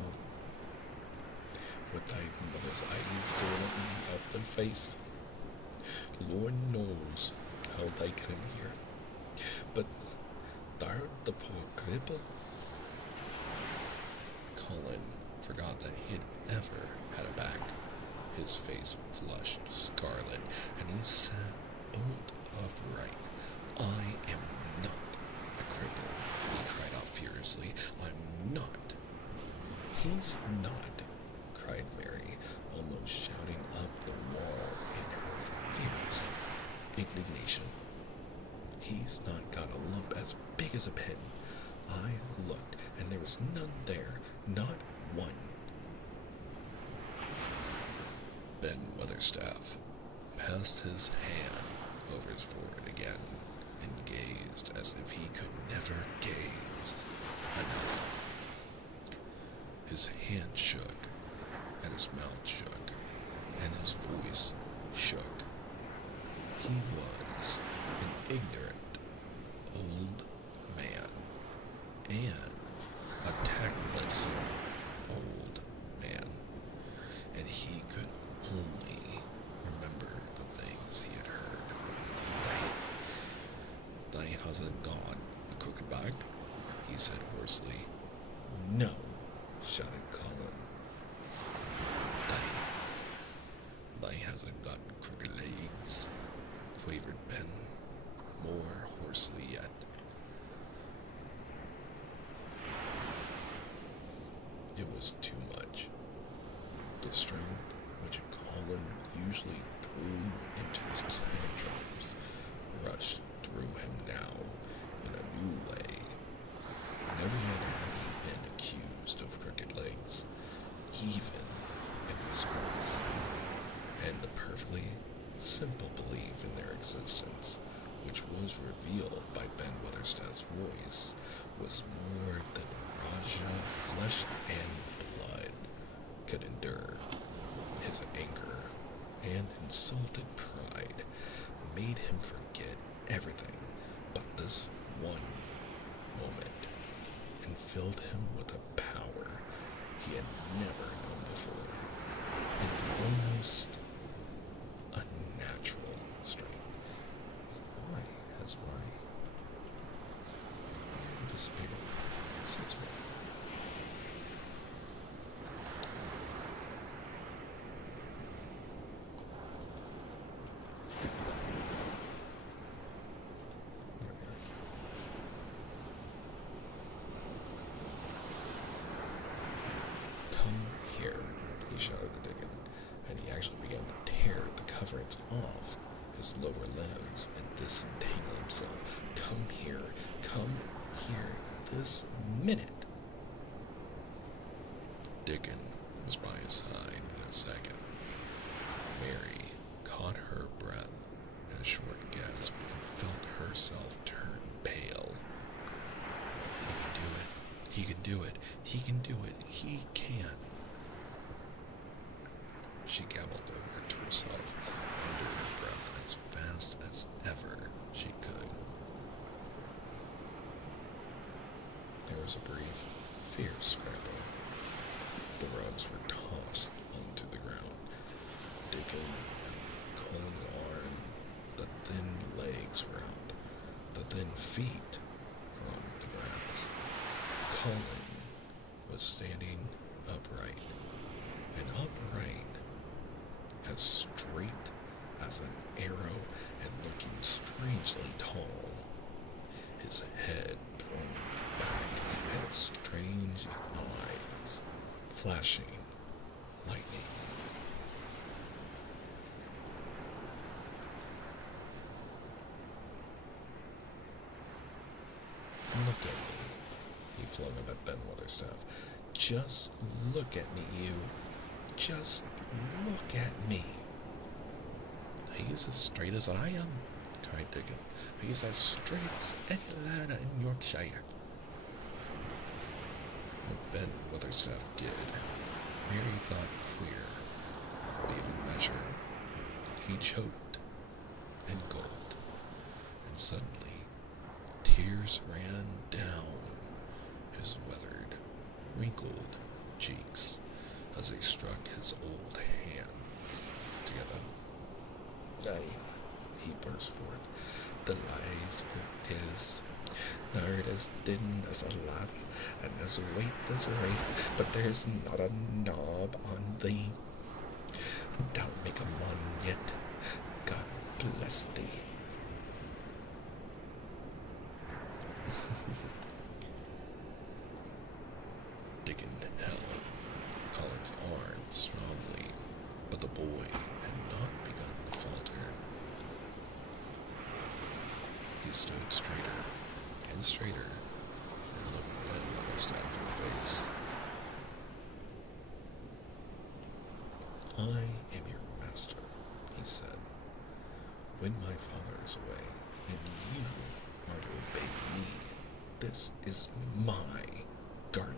With thy mother's eyes staring at me out the face. Lord knows how they came here. But thou the poor cripple? Colin forgot that he had ever had a back. His face flushed scarlet, and he sat bolt upright. I am not a cripple, he cried out furiously. I'm not. He's not, cried Mary, almost shouting up the wall in her fierce indignation. He's not got a lump as big as a pin. I looked, and there was none there, not one. Ben Weatherstaff passed his hand over his forehead again and gazed as if he could never gaze enough. His hand shook, and his mouth shook, and his voice shook. He was an ignorant old man, and a tactless old man, and he could only remember the things he had heard. They hasn't got a crooked back, he said hoarsely. No, shouted Colin. They hasn't got crooked legs, quavered Ben, more hoarsely yet. It was too much. The strength which Colin usually threw into his tantrums rushed through him now in a new way. Never yet had he been accused of crooked legs, even in whispers, and the perfectly simple belief in their existence, which was revealed by Ben Weatherstaff's voice, was more than Raja flesh and blood could endure. His anger and insulted pride made him forget everything but this one moment, and filled him with a power he had never known before, and almost a natural strength. Why has my disappeared? Excuse me. shouted to Dickon, and he actually began to tear the coverings off his lower limbs and disentangle himself. Come here, this minute. Dickon was by his side in a second. Mary caught her breath in a short gasp and felt herself turn pale. He can do it. He can do it. He can. She gabbled over to herself and drew her breath as fast as ever she could. There was a brief, fierce scramble. The rugs were tossed onto the ground. Dickon and Colin's arm, the thin legs were out. The thin feet were on the grass. Colin was standing upright, and upright as straight as an arrow and looking strangely tall. His head thrown back and his strange eyes flashing lightning. Look at me, he flung up at Ben Weatherstaff. Just look at me, you. Just look at me. He's as straight as I am, cried Dickon. He's as straight as any lad in Yorkshire. What Ben Weatherstaff did, Mary thought queer, beyond measure. He choked and gulped, and suddenly tears ran down his weathered, wrinkled cheeks as he struck his old hands together. Aye, he burst forth, the lies for tales. Thou as thin as a lath, and as white as a wraith, but there's not a knob on thee. Thou'lt make a mon yet, God bless thee. Dickon held Colin's arm strongly, but the boy had not begun to falter. He stood straighter and straighter and looked Ben Weatherstaff in the face. I am your master, he said, when my father is away, and you are to obey me. This is my garden.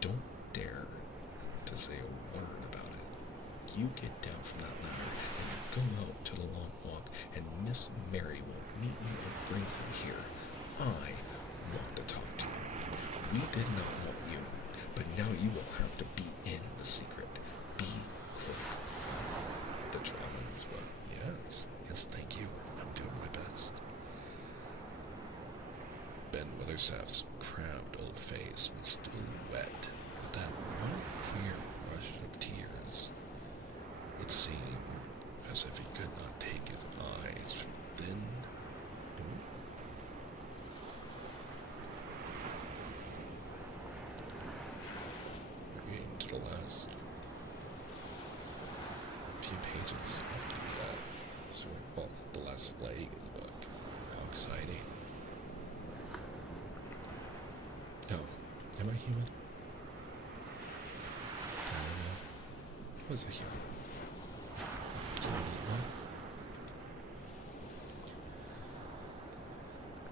Don't dare to say a word about it. You get down from that ladder and go out to the long walk, and Miss Mary will meet you and bring you here. I want to talk to you. We did not want you, but now you will have to be in the secret. Be quick. The Tromans were, yes, thank you. I'm doing my best. Ben Weatherstaff's crabbed old face was still wet with that one queer rush of tears. It seemed as if he could not take his eyes from the thin, we're getting to the last few pages of the story. Well, the last leg of the book. How exciting. Oh, am I human? I don't know. I was a human. Can you eat one?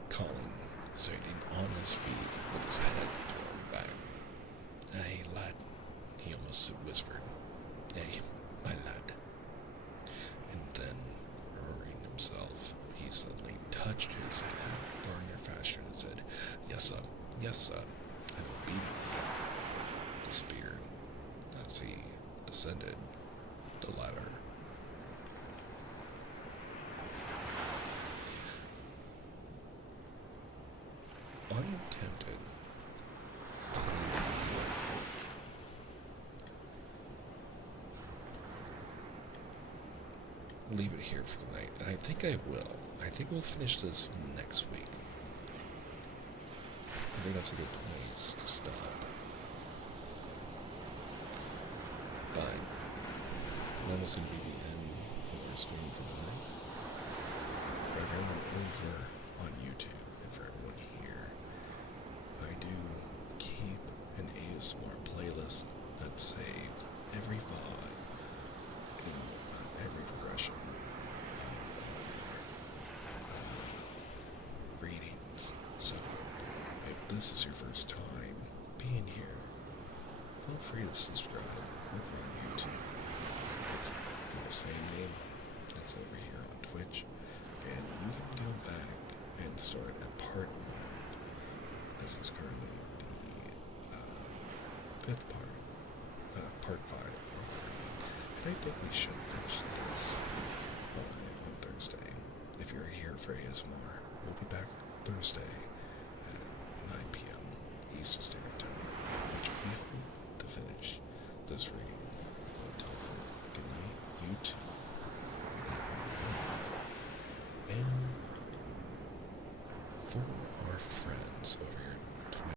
Colin, sitting on his feet with his head thrown back. Hey, lad, he almost whispered. Hey, my lad. And then, remembering himself, he suddenly touched his hat burner fashion and said, yes, sir, and obediently disappeared as he descended the ladder. I am tempted to leave it here for the night, and I think I will. I think we'll finish this next week. I think that's a good place to stop. is going to be the end of our stream for the night. For everyone over on YouTube and for everyone here, I do keep an ASMR playlist that saves every VOD and every progression of readings. So, if this is your first time being here, feel free to subscribe over on YouTube. It's the same name that's over here on Twitch, and you can go back and start at part 1. This is currently the fifth part, part 5 of reading, and I think we should finish this on Thursday. If you're here for ASMR, we'll be back Thursday at 9 p.m. Eastern Standard Time, which we hope to finish this reading. Until then, good night, you two. And for our friends over